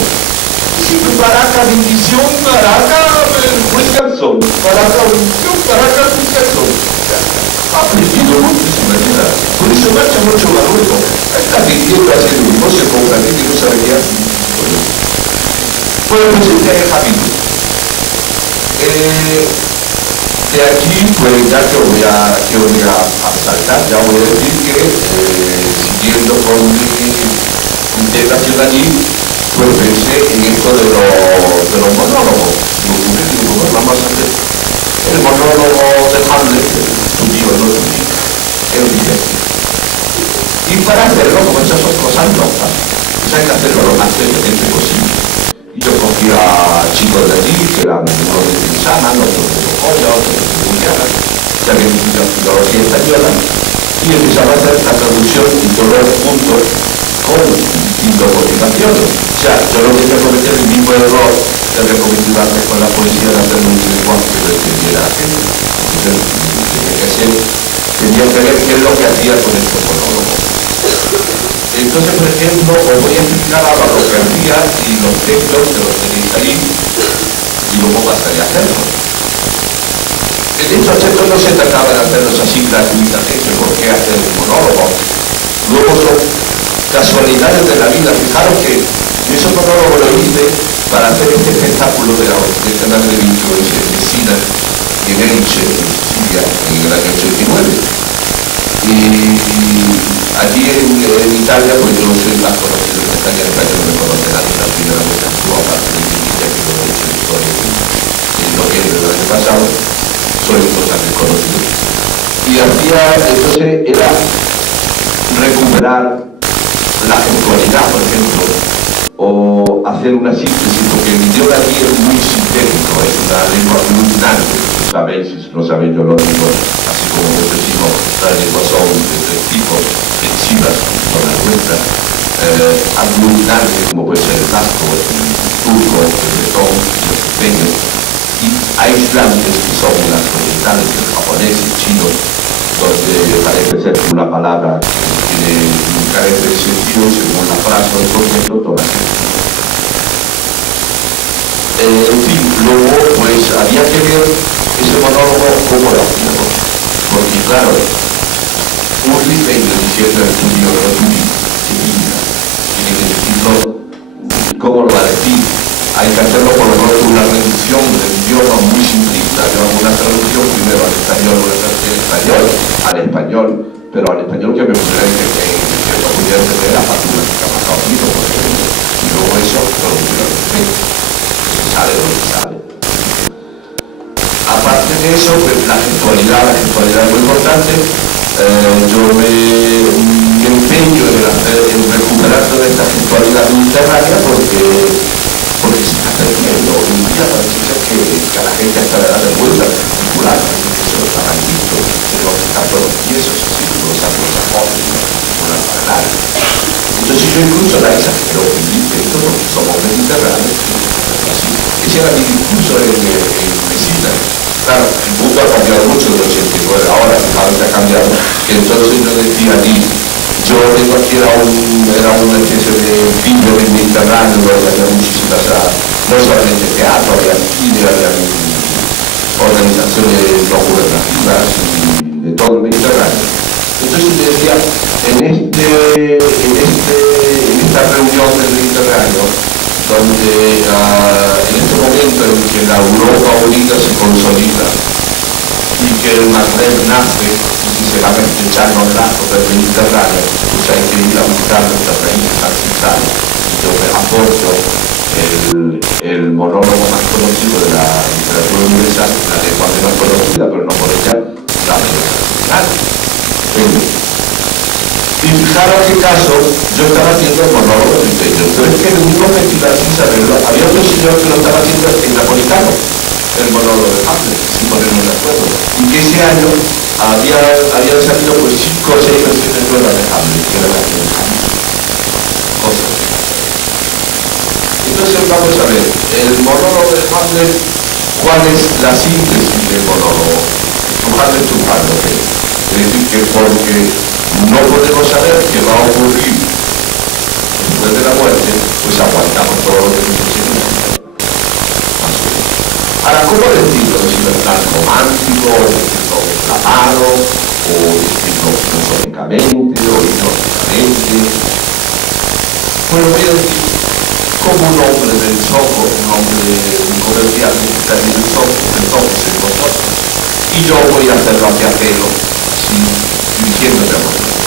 Sí, pues baraca, bendición, baraca, pues calzón. Baraca, bendición, baraca, pues calzón. Ha aprendido muchísima ayuda. Por eso marcha mucho Marruecos. Está vendiendo haciendo un negocio con una gente que no sabe qué hace. Bueno, pues este es Javier. De aquí, pues ya que voy a saltar, ya voy a decir que siguiendo con mi integración allí, pues pensé en esto de los monólogos. Digo, bueno, vamos a hacer el monólogo de Hamlet, tuyo, no tuyo, él dice. Y para hacerlo, como esas son cosas locas, pues hay que hacerlo lo más seriamente posible. Y yo cogí a chicos de allí, que eran uno de Tinsana, otro de Socoya, otro de Louisiana, que habían estudiado filología española, y empezaba a hacer la traducción y todos juntos con distintas motivaciones. O sea, yo no quería cometer el mismo error que había cometido antes con la poesía de hacer un lenguaje que lo entendiera la gente. Entonces, tenía que ver qué es lo que hacía con estos monólogos. Entonces, por ejemplo, os voy a explicar ahora lo que hacía y los textos que los tenéis ahí y luego pasaré a hacerlos. En estos textos no se trataba de hacerlos así gratuitamente, ¿por qué hacer un monólogo? Luego son casualidades de la vida. Fijaros que esos monólogos lo hice para hacer este espectáculo de la Orquesta de Vinculos en Messina, en Elche, en Sicilia, en el año 89. Y allí en Italia, pues yo soy más conocido en España, en España no me conoce nadie, la primera vez que actúo aparte de mi niña, que lo he hecho en noviembre del año pasado, soy totalmente conocido. Y hacía, entonces, era recuperar la gestualidad, por ejemplo, o hacer una síntesis, porque el idioma aquí es muy sintético, es una lengua glutinante, lo sabéis, si no sabéis yo lo digo, así como os decimos, las lenguas son de tres tipos, flexivas, que son las nuestras, aglutinantes, como puede ser el vasco, el turco, el bretón, los pequeños, y aislantes, que son las orientales, el japonés, el chino, donde parece ser que una palabra carece de sentido según la frase o el contexto, toda la gente. En fin, luego pues había que ver ese monólogo cómo lo hacíamos, porque claro, un rifeño diciendo el tuyo, no tuyo, que tiene que decirlo, ¿cómo lo va a decir? Hay que hacerlo por lo menos una reducción del idioma muy simplista. Yo hago una traducción primero al español, al español, pero al español que me pudiera entender la factura que ha pasado aquí, por ejemplo. Y luego eso lo pudiera entender. Eso sale de lo que sale. Aparte de eso, pues la gestualidad es muy importante. Yo me empeño en recuperar toda esta gestualidad mediterránea porque se está perdiendo. Hoy en día parece ser que a la gente hasta le da vergüenza de gesticular, eso lo habrán visto, tenemos que estar todos tiesos, así como los anglosajones, con la palabra. Entonces yo incluso la exagero y intento porque somos mediterráneos, así. Ese era mi discurso en Messina. Claro, el mundo ha cambiado mucho del 89, ahora prácticamente ha cambiado. Entonces yo decía allí, yo vengo aquí, era una especie de film del Mediterráneo, donde había muchísimas, no solamente teatro, había cine, había organizaciones no gubernativas y de todo el Mediterráneo. Entonces me decía, en esta reunión del Mediterráneo, donde en este momento en que la Europa unida se consolida y que el Magreb nace y que se van a estrechar los lazos del Mediterráneo, pues hay que ir a buscar nuestras raíces ancestrales. Y yo me aporto el monólogo más conocido de la literatura universal, la lengua menos conocida, pero no por ella, la menos original. Y fijaros qué caso, yo estaba haciendo el monólogo ribeño, pero es que en el mismo festival, sin saberlo, había otro señor que lo estaba haciendo en napolitano, el monólogo de Hamlet, sin ponernos de acuerdo. Y que ese año habían salido pues 5 o 6 versiones nuevas de Hamlet, que era la que de Hamlet. Cosas. Entonces vamos a ver, el monólogo de Hamlet, ¿cuál es la síntesis del monólogo? Hamlet triunfando, ¿qué? Es decir, que porque no podemos saber qué va a ocurrir después de la muerte, pues aguantamos todo lo que nos enseñan. Ahora, ¿cómo decirlo? ¿Decirlo en plan romántico, o decirlo reclamado, o decirlo filosóficamente, o ideológicamente? Bueno, voy a decir como un hombre del Zoco, un comerciante que está en el Zoco sois vosotros, y yo voy a hacerlo hacia pelo, así, dirigiéndome a vosotros.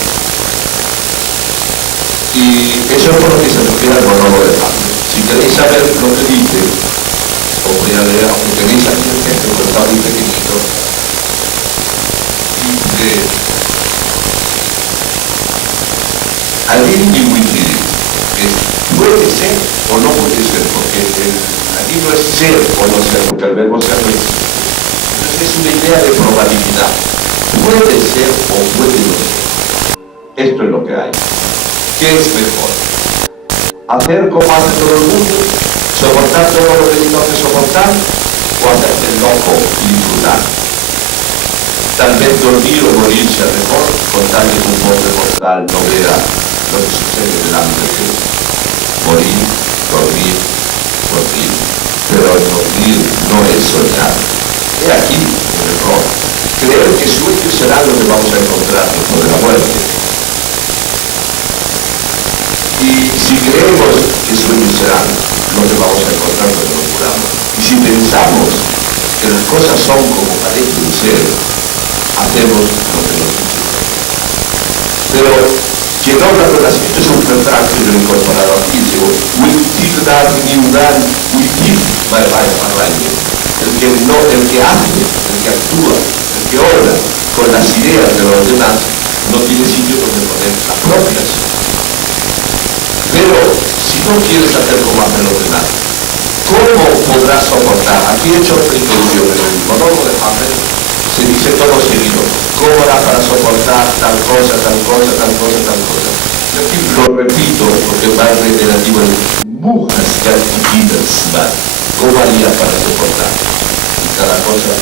Y eso es por lo que se refiere al monólogo de Hamlet. Si queréis saber lo que dice, os voy a leer, aunque tenéis aquí el texto, pero está muy pequeñito. Dice, Alini Wikiri, es puede ser o no puede ser, porque aquí no es ser o no ser, porque el verbo ser no existe. Entonces es una idea de probabilidad. Puede ser o puede no ser. Esto es lo que hay. ¿Qué es mejor? ¿Hacer como hace todo el mundo? ¿Soportar todo lo que tiene que soportar? ¿O hacerse el loco y disfrutar? Tal vez dormir o morir sea mejor, con tal que un pobre mortal no vea lo que sucede delante de él. Morir, dormir, pero el dormir no es soñar. He aquí el error. Creer que sueños serán lo que vamos a encontrar después de la muerte. Y si creemos que sueños serán lo que vamos a encontrar cuando nos muramos, y si pensamos que las cosas son como parecen ser, hacemos lo que nos dicen. Pero quien habla con las esto es un refrán que yo he incorporado aquí, digo, el que hace, el que actúa, el que obra con las ideas de los demás, no tiene sitio donde poner las propias. Pero si no quieres hacer como hacen los demás, ¿cómo podrás soportar? Aquí he hecho otra introducción en el monólogo de Hamlet, se dice todo seguido, ¿cómo hará para soportar tal cosa, tal cosa, tal cosa, tal cosa? Y aquí lo repito porque es más reiterativo de ¿cómo haría para soportar? Y cada cosa.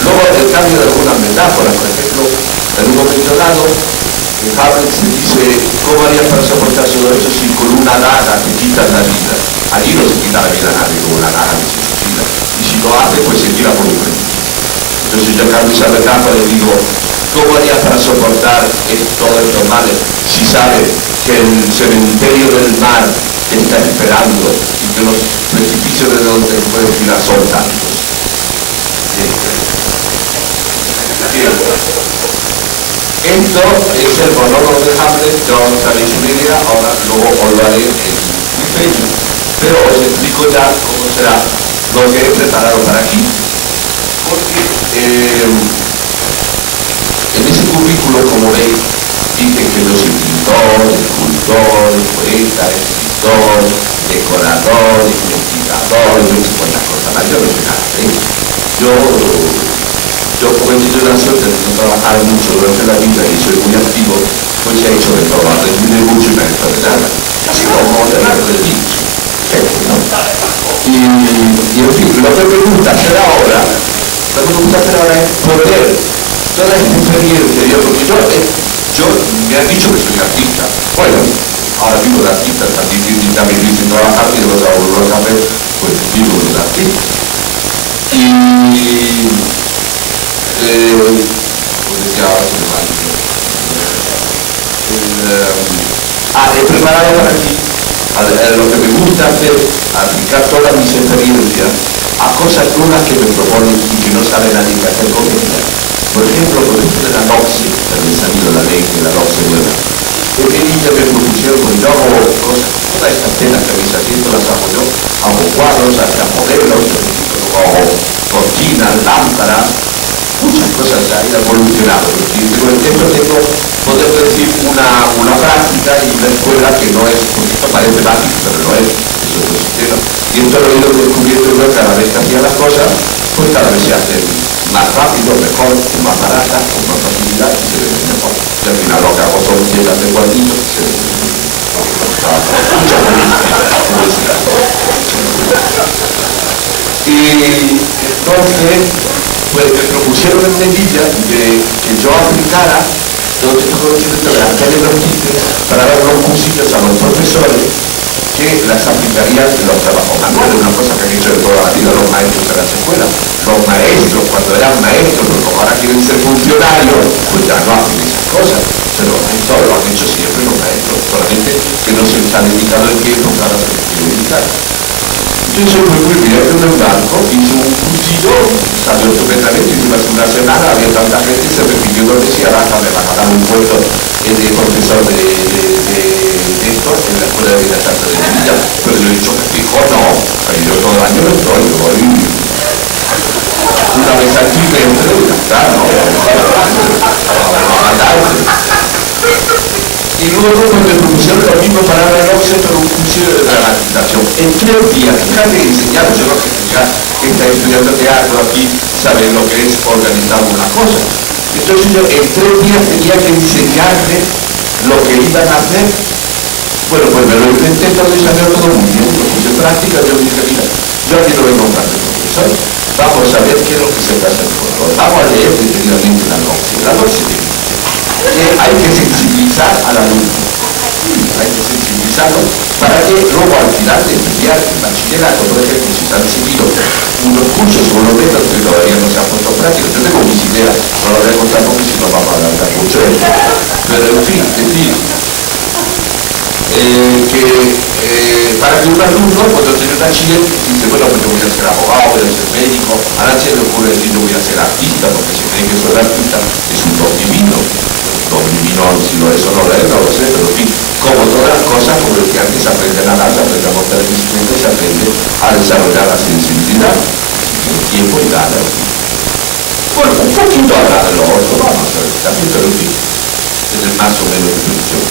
Luego el cambio de algunas metáforas, por ejemplo, en un momento dado, en Hamlet se dice, ¿cómo harías para soportar todo eso si con una daga te quitas la vida? Allí no se quita la vida a nadie con una daga que se suicida. Y si lo hace, pues se tira por un frente. Entonces yo cambio esa metáfora y digo, ¿cómo harías para soportar todos estos males si sabes que el cementerio del mar te está esperando y que los precipicios de donde te puedes tirar son tantos? Esto es el monólogo de Hamlet, yo os sabéis una idea, ahora luego os lo haré en diseño, pero os explico ya cómo será lo que he preparado para aquí, porque en ese currículo, como veis, dice que yo soy pintor, escultor, poeta, escritor, decorador, investigador, yo no sé cuántas cosas más, yo no sé nada de eso. Yo como he tenido la suerte de no trabajar mucho durante la vida y soy muy activo, pues he hecho de todo, aprendí de mucho y me he hecho de nada. Así como Leonardo da Vinci. ¿No? Y en fin, lo que me gusta hacer ahora es poder toda esta experiencia, yo me han dicho que soy artista. Bueno, ahora vivo de artista, también dicen trabajar y los abuelos a ver, pues vivo de artista. Y pues decía ahora se me va he preparado para aquí lo que me gusta hacer, aplicar todas mis experiencias a cosas nuevas que me proponen y que no sabe nadie qué hacer con ellas. Por ejemplo, con esto de la LOCSE, también ha salido la ley de la LOCSE nueva. Porque ellos me propusieron, pues yo hago cosas, todas estas telas que veis aquí, las hago yo, hago cuadros, hasta modelos, hago cortinas, lámparas, muchas cosas han ido evolucionando. Y digo, esto tengo, poder decir, una práctica y una escuela que no es, porque esto parece básico, pero no es otro sistema. Y esto lo he ido descubriendo yo cada vez que hacía las cosas, pues cada vez se hacen más rápido, mejor, con más baratas, con más facilidad y se ven mejor. Y al final lo que hago son telas de cuadritos y se ven mejor. Muchas felicidades. Y entonces, pues me propusieron en Melilla que yo aplicara todos estos conocimientos de las teles de los tintes para dar unos cursillos a los profesores que las aplicarían en los trabajos manuales, una cosa que han hecho de toda la vida los maestros de las escuelas. Los maestros, cuando eran maestros, pero como ahora quieren ser funcionarios, pues ya no hacen esas cosas. Pero esto lo han hecho siempre los maestros, solamente que no se les ha dedicado el tiempo que ahora se les quiere dedicar. Entonces me fui mirando en el banco, hice un cursillo, salió estupendamente, hice una semana, había tanta gente, se repitió 2 veces y ahora me van a dar un puesto de profesor de esto en la Escuela de Bellas Artes de Melilla. Pero yo he dicho que fijo, no, yo todo el año no estoy, yo voy una vez al trimestre y ya está, ¿no? A matarse. Y luego pues me propusieron lo mismo para la LOCSE, pero un cursillo de dramatización. En 3 días, fíjate, enseñar, yo no que ya que está estudiando teatro aquí, saben lo que es organizar una cosa. Entonces yo en 3 días tenía que enseñarle lo que iban a hacer. Bueno, pues me lo intenté todo y salió todo muy bien, lo puse en práctica, yo dije, mira, yo aquí no vengo a hablar de profesor, vamos a ver qué es lo que se pasa en el control, vamos a leer detenidamente la LOCSE. La LOCSE hay que sensibilizar al alumno, hay que sensibilizarlo para que luego al final de estudiar el bachillerato, por ejemplo, si se han seguido unos cursos o unos métodos que todavía no se han puesto en práctica, yo tengo mis ideas, no lo voy a contar porque si no vamos a alargar mucho esto, pero en fin, decir para que un alumno cuando tiene un bachiller dice, bueno, pues yo voy a ser abogado, voy a ser médico, ahora se le ocurre decir yo voy a ser artista, porque se cree que eso de artista es un don divino. Don divino, si lo es o no lo es, no lo sé, pero en fin, como todas las cosas, como decía antes, se aprende a nadar, se aprende a montar el bicicleta, se aprende a desarrollar la sensibilidad, si tiene tiempo y gana. Bueno, un poquito hablar de lo otro, vamos a ver, también, pero en fin, es más o menos definición.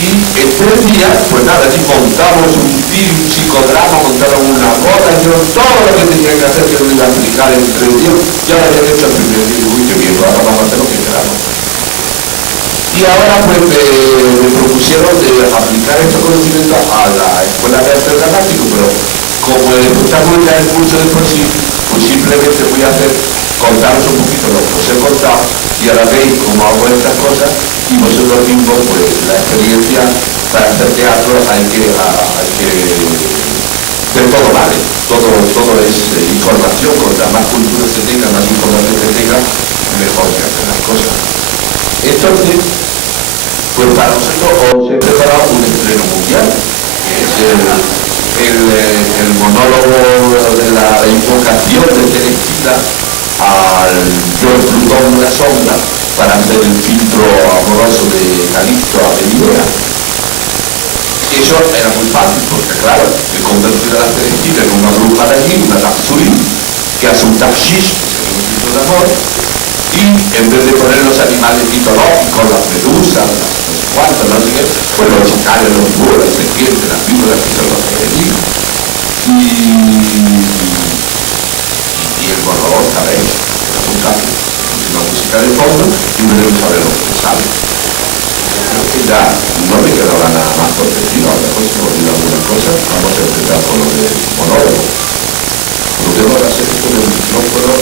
Y en 3 días, pues nada, allí montamos un psicodrama, montaron una boda, hicieron todo lo que tenían que hacer, que lo iba a aplicar en 3 días, ya lo habían hecho el primer día, y uy, qué bien, ahora vamos a hacer lo que queramos. Y ahora pues me propusieron de aplicar estos conocimientos a la Escuela de Arte Dramático, pero como el espectáculo ya es mucho de por sí, pues simplemente voy a contaros un poquito lo que os he contado y ahora veis cómo hago estas cosas y vosotros mismos, pues la experiencia para hacer teatro hay que de todo vale, todo es información, contra más cultura se tenga, más información se tenga, mejor se hacen las cosas. Entonces, pues para nosotros os he preparado un estreno mundial, que es el monólogo de la invocación de Celestina al George Plutón de la sonda para hacer el filtro amoroso de Calixto a Medea. Y eso era muy fácil, porque claro, he convertido a la Celestina en una bruja de allí, una Tapsurí, que hace un taxis, que es un grito de amor, y en vez de poner los animales mitológicos, las medusas, cuántos, no sé qué, pues los chacales, los búhos, las serpientes, las víboras, que son los que allí. Y el monólogo, ¿sabéis? Es un cambio. Una música de fondo y veremos a ver lo que sale. Creo que ya no me quedaba nada más por decir, a lo mejor se me olvida alguna cosa, vamos a empezar con lo del monólogo. Lo debo hacer con el micrófono.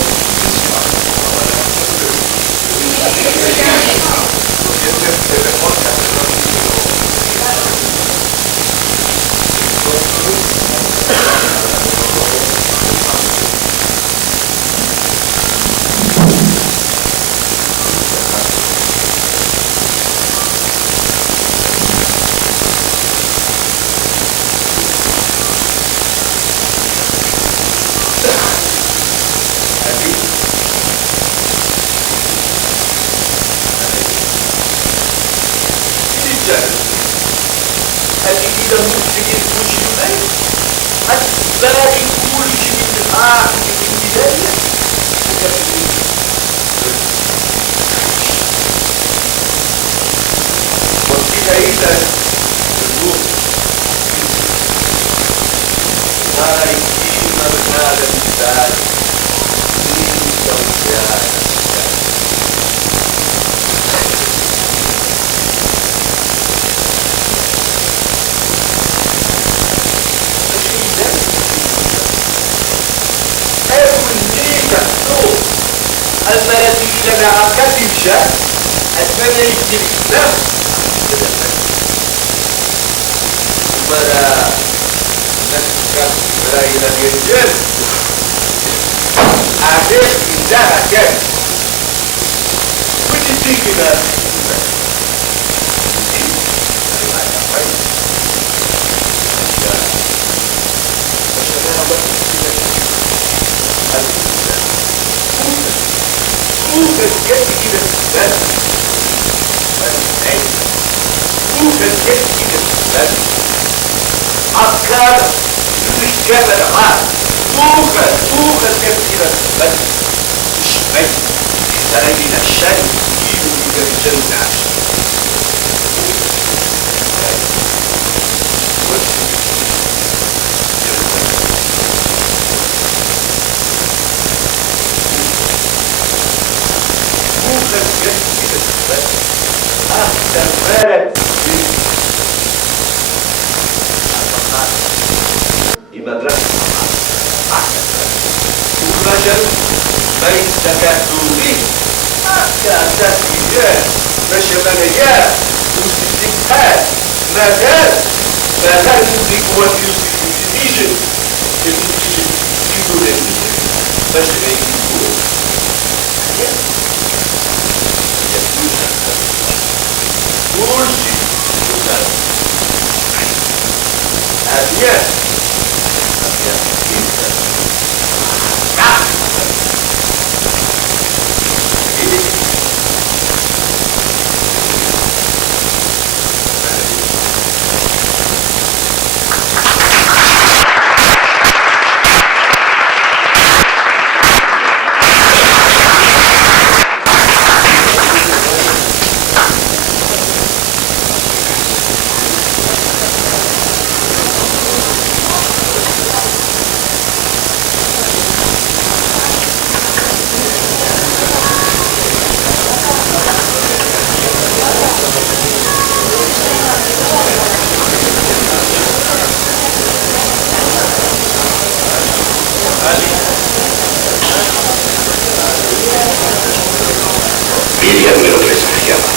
Miriam me lo presagiaba,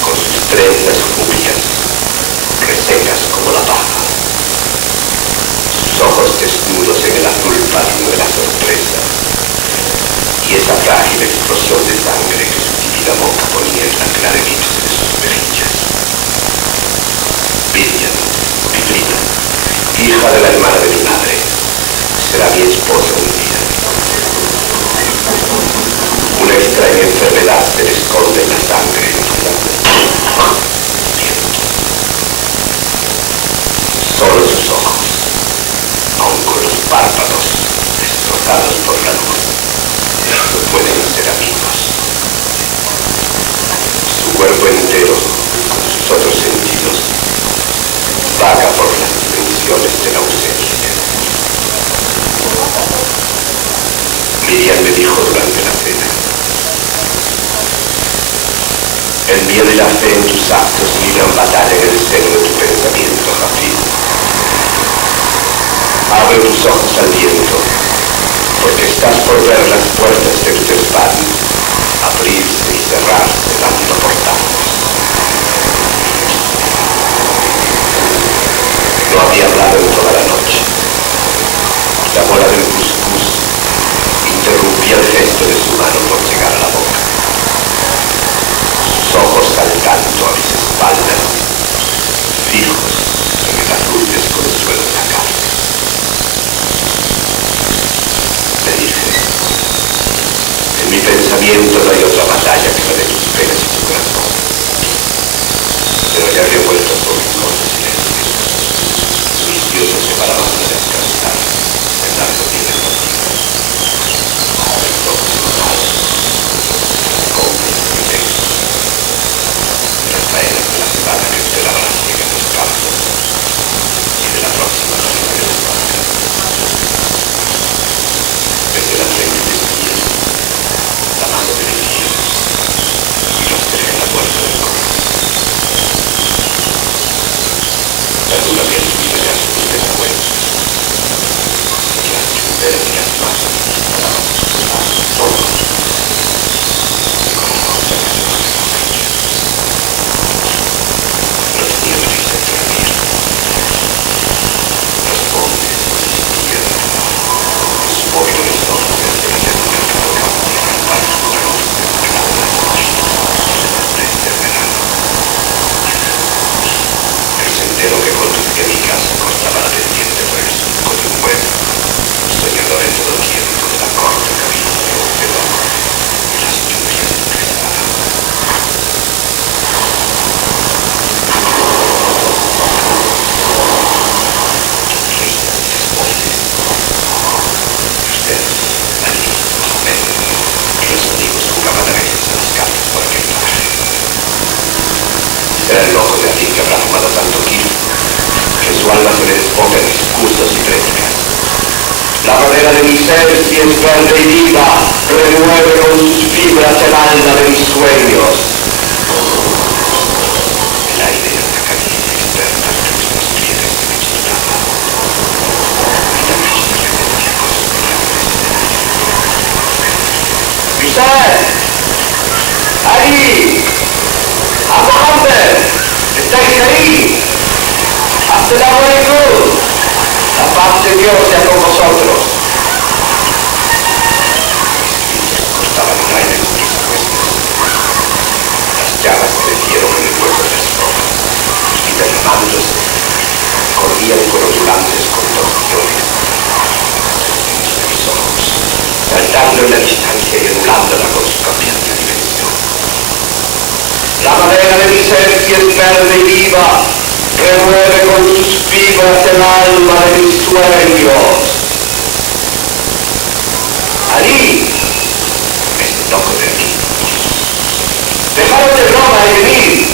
con sus trenzas rubias, resecas como la paja, sus ojos desnudos en el azul pálido de la sorpresa, y esa frágil explosión de sangre que su tímida boca ponía en la clara elipse de sus mejillas. Miriam, mi prima, hija de la hermana de mi madre, será mi esposa un día. Una extraña enfermedad se le esconde en la sangre. Miento. Solo sus ojos, aun con los párpados destrozados por la luz, no pueden ser amigos. Su cuerpo entero, con sus otros sentidos, vaga por las dimensiones de la ausencia. Miriam me dijo durante la cena: el miedo y la fe en tus actos libran batalla en el seno de tu pensamiento, Jafid. Abre tus ojos al viento, porque estás por ver las puertas de tu desván abrirse y cerrarse dando portazos. No había hablado en toda la noche. La bola del cuscús interrumpía el gesto de su mano por llegar a la boca. Sus ojos saltando a mis espaldas, fijos en el azul desconsuelo de la carne. Le dije: en mi pensamiento no hay otra batalla que la de tus penas y tu corazón. Pero ya había vuelto a su rincón de silencio. Sus dioses se paraban a descansar en largo tiene motivos. El próximo paso, las compras inmensas, las faenas de la semana que usted habrá sigue en los campos y de la próxima salida de las barcas. Desde la frente de espías, la mano de vigías y los deja en la puerta del corral. La luna había subido ya a sus desabuelos. Y las chumberas y las masas instalaban sus pasos solos. El corazón se abrió de rodillas. No tenía prisa en dormir. Los montes existían. En su móvil horizonte desde la llanura cabalgaban los rampantes de la luz templada de la noche y la madurez del verano. El sendero que conducía a mi casa cortaba la pendiente por el surco de un buen soñador en todo tiempo de la corta cabina de Orfeo y las lluvias de Crisana. Risas y desmontes. Usted, allí, Ben y los amigos jugaban a veces a las cartas por aquel paraje. Será el loco de allí que habrá fumado tanto kilo que su alma se le desboca en discursos y prédicas. La madera de mi ser, si es verde y viva, remueve con sus fibras el alma de mis sueños. El aire era una caricia externa entre nuestras pieles que me chiflaba. Y la noche repetía cosas de la escenario. ¡Mi ser! ¡Allí! ¡A Mohammed! ¿Estáis ahí? ¡Assalamu alaikum! La paz de Dios sea con vosotros. Mis pinchos cortaban el aire con mis apuestas. Las llamas crecieron en el hueco de las ropas y derramándose, corrían con ondulantes contorsiones de mis ojos, saltando en la distancia y anulándola con su cambiante dimensión. La madera de mi ser, si es verde y viva, remueve con sus fibras el alma de mis sueños. Ali, es loco de aquí. Dejaros de broma y venid.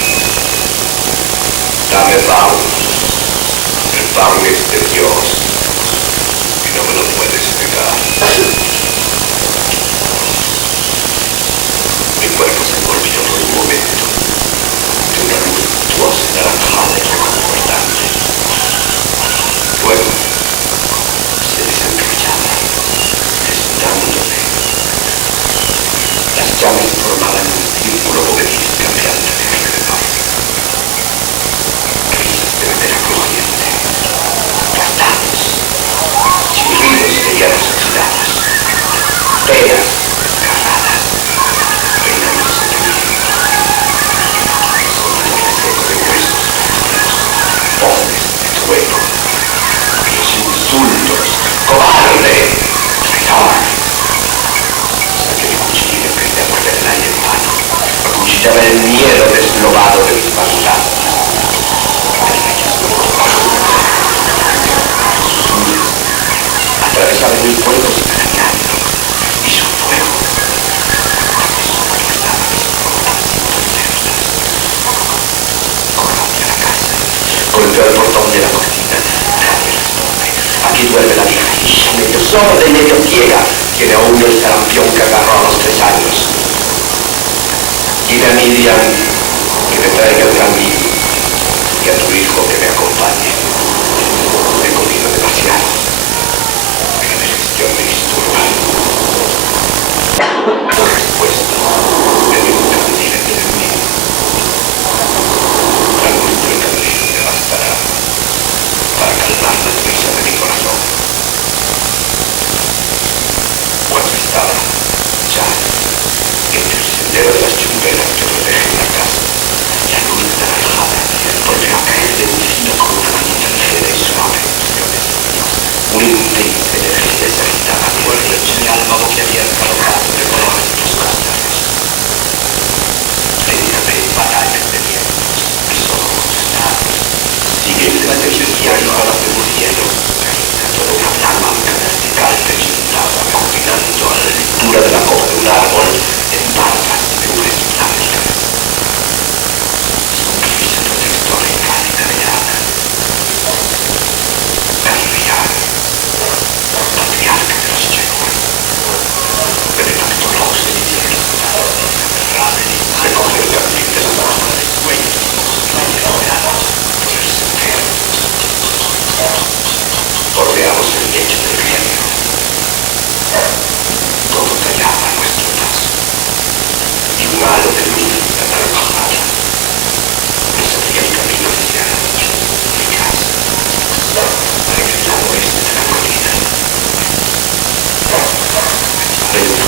Dame pan. El pan es de Dios y no me lo puedes negar. Mi cuerpo se envolvió por un momento de una luz luctuosa y naranjada y reconfortante. Luego se desenrollaba, desnudándome. Las llamas formaban un círculo movedizo y cambiante de alrededor. Risas de madera crujiente, plastados, chirridos de hierbas oxidadas, penas desgarradas, peinándose entre mí. Sonido reseco de huesos fundidos, voces de trueno, y los insultos, ¡cobarde! ¡Traidor! Saqué mi cuchillo y empecé a morder el aire en vano. Acuchillaba el miedo deslobado de mis maduradas. Sus uñas atravesaban mi cuerpo sin arañarlo, y su fuego atravesaba mis ropas sin torcerlas. Corro hacia la casa, golpeo el portón de la cocina. Nadie responde. Aquí duerme la vieja Isha, medio sorda y medio ciega. Tiene aún el sarampión que agarró a los 3 años. Dile a Miriam que me traiga el camino y a tu hijo que me acompañe. He comido demasiado. Mi digestión me disturba. Por respuesta, me dio un candil en mí. La luz del candil me bastará para calmar la prisa de mi corazón. Cuando estaba ya entre el sendero de las chumberas que protegen la casa, la luz naranjada volvió a caer de encima con una manita ligera y suave. Una intensa energía se agitaba fuerte en mi alma boquiabierta al ocaso de colores de los costados. Lentamente, batallas de vientos, mis ojos siguen desde el desierto a la de hielo, toda una flamanca vertical.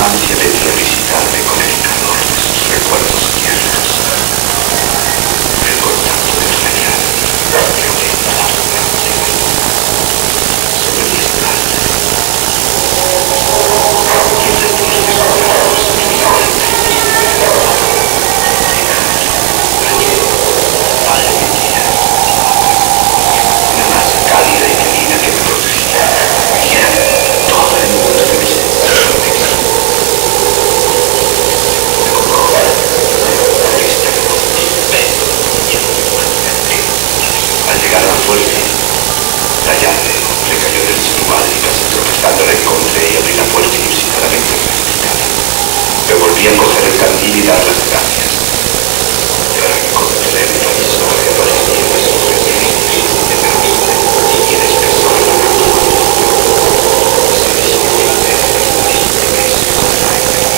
ansia de revisitarme con el calor de sus recuerdos tiernos. El contacto extrañado reorienta la fragancia sobre mi espalda. Y el reposo de sus brazos suavemente una masa cálida y canina que me protegía. Era todo el mundo de mis sensaciones. Al llegar a la fuerte, la llave le cayó del sirmal y casi tropezando la encontré y abrí la puerta inusitanamente precipitada. Me volví a coger el candil y dar las gracias. Para que contener el paisaje aparecía de sus reflejos de bronce y el espesor de la naturaleza. Se distingue de besos al aire.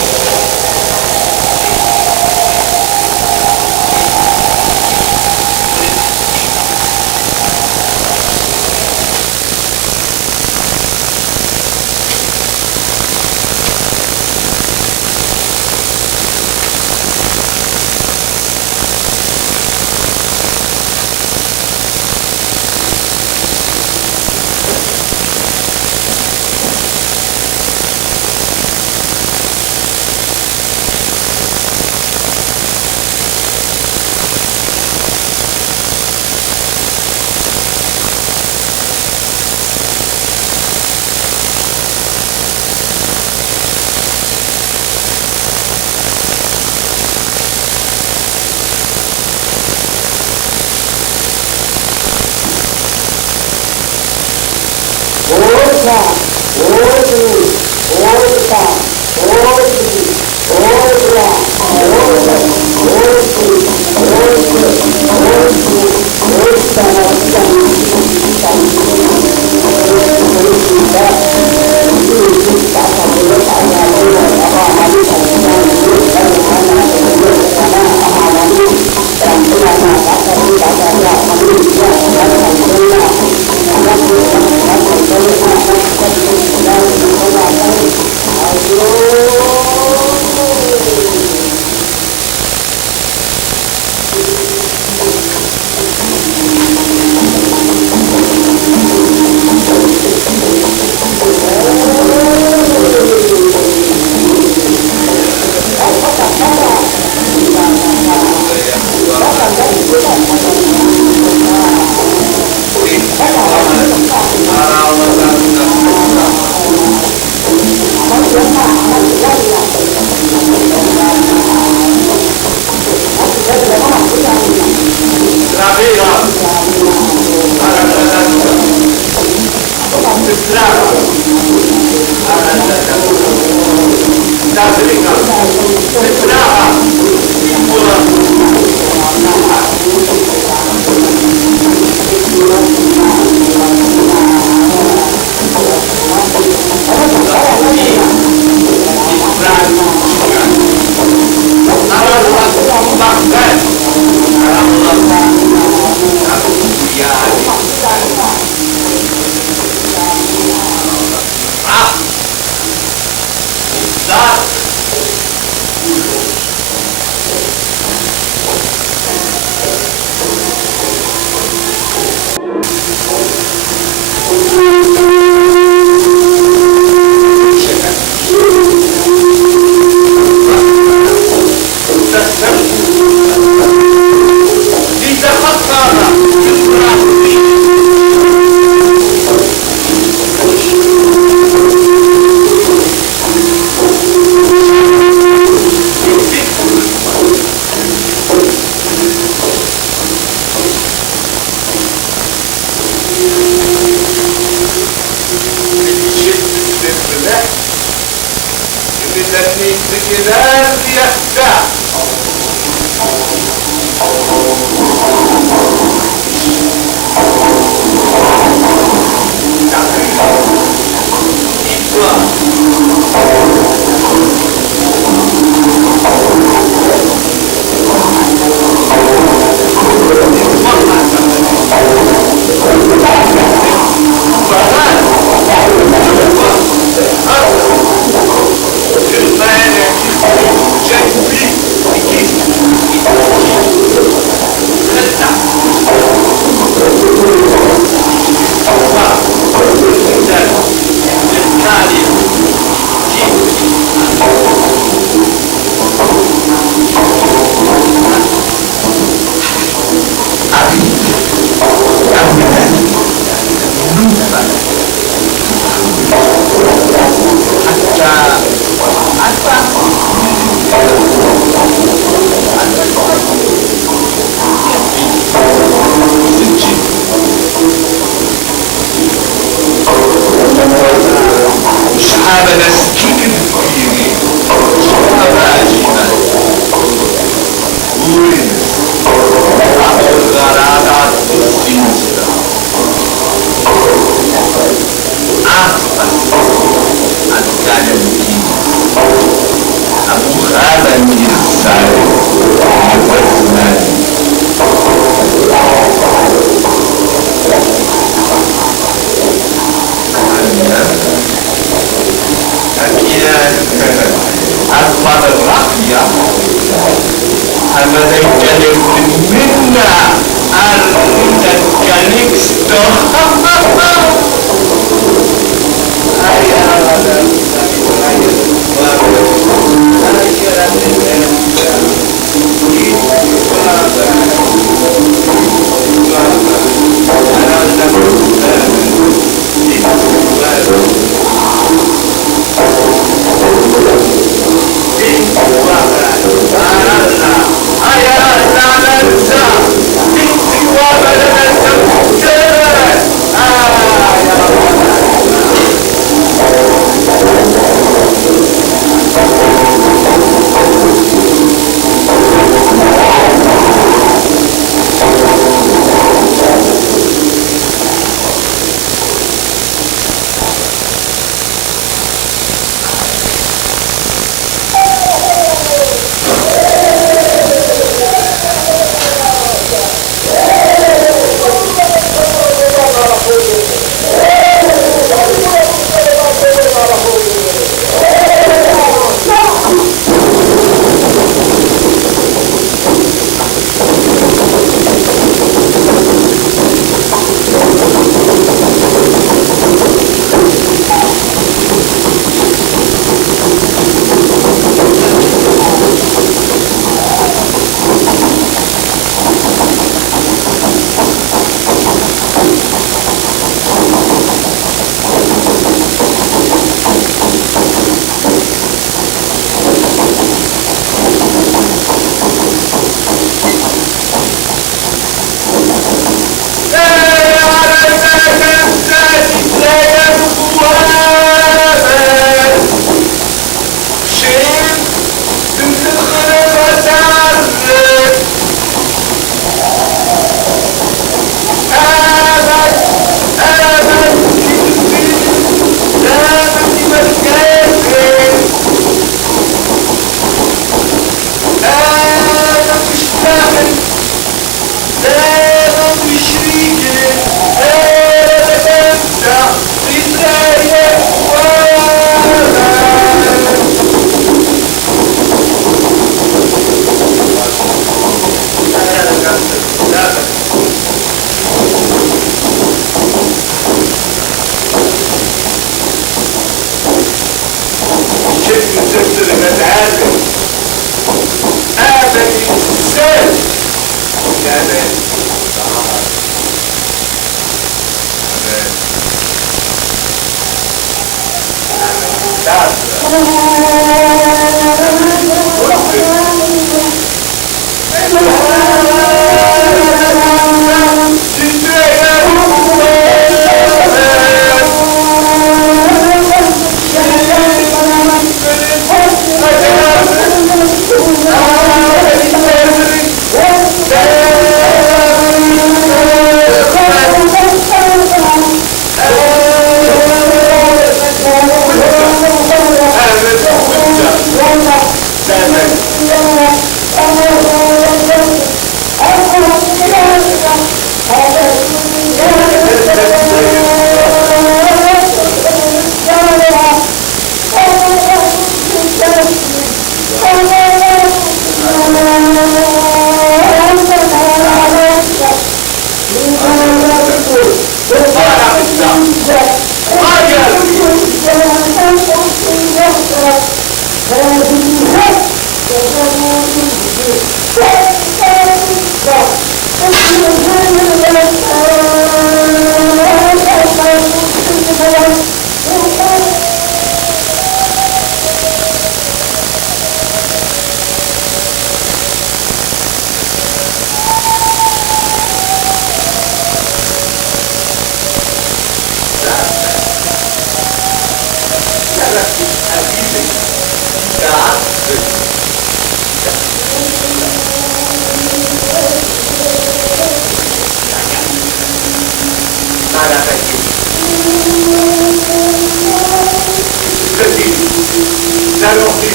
That horrible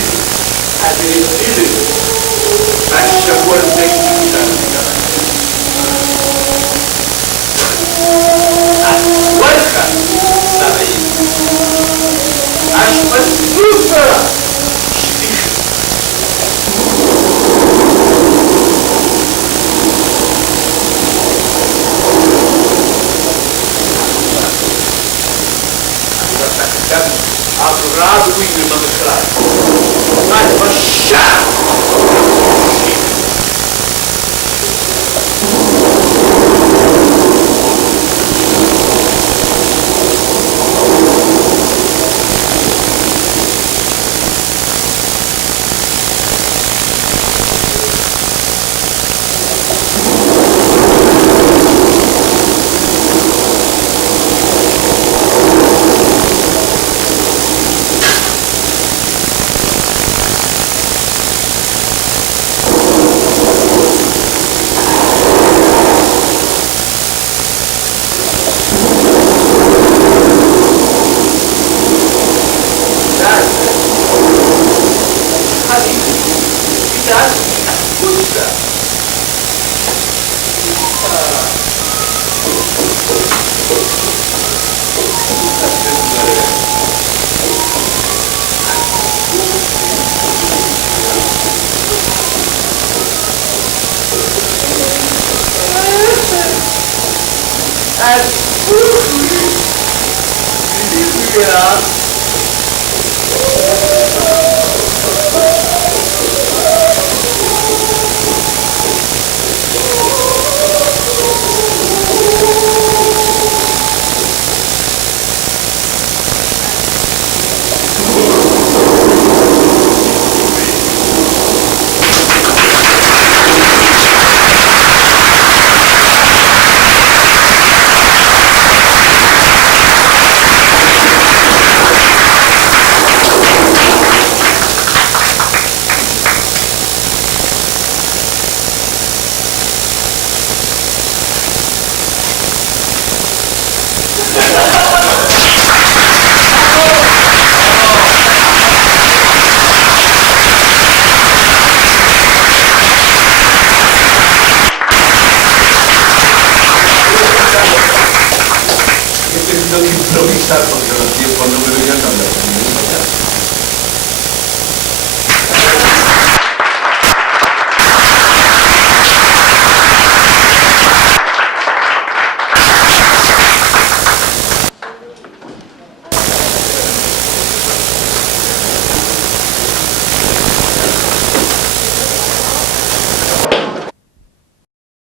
had been living. Mas chamou a huerca estava aí. As maçufas. Adorado o irmão do claro. Mas machado! Improvisar porque los tiempos no me venían tan bien.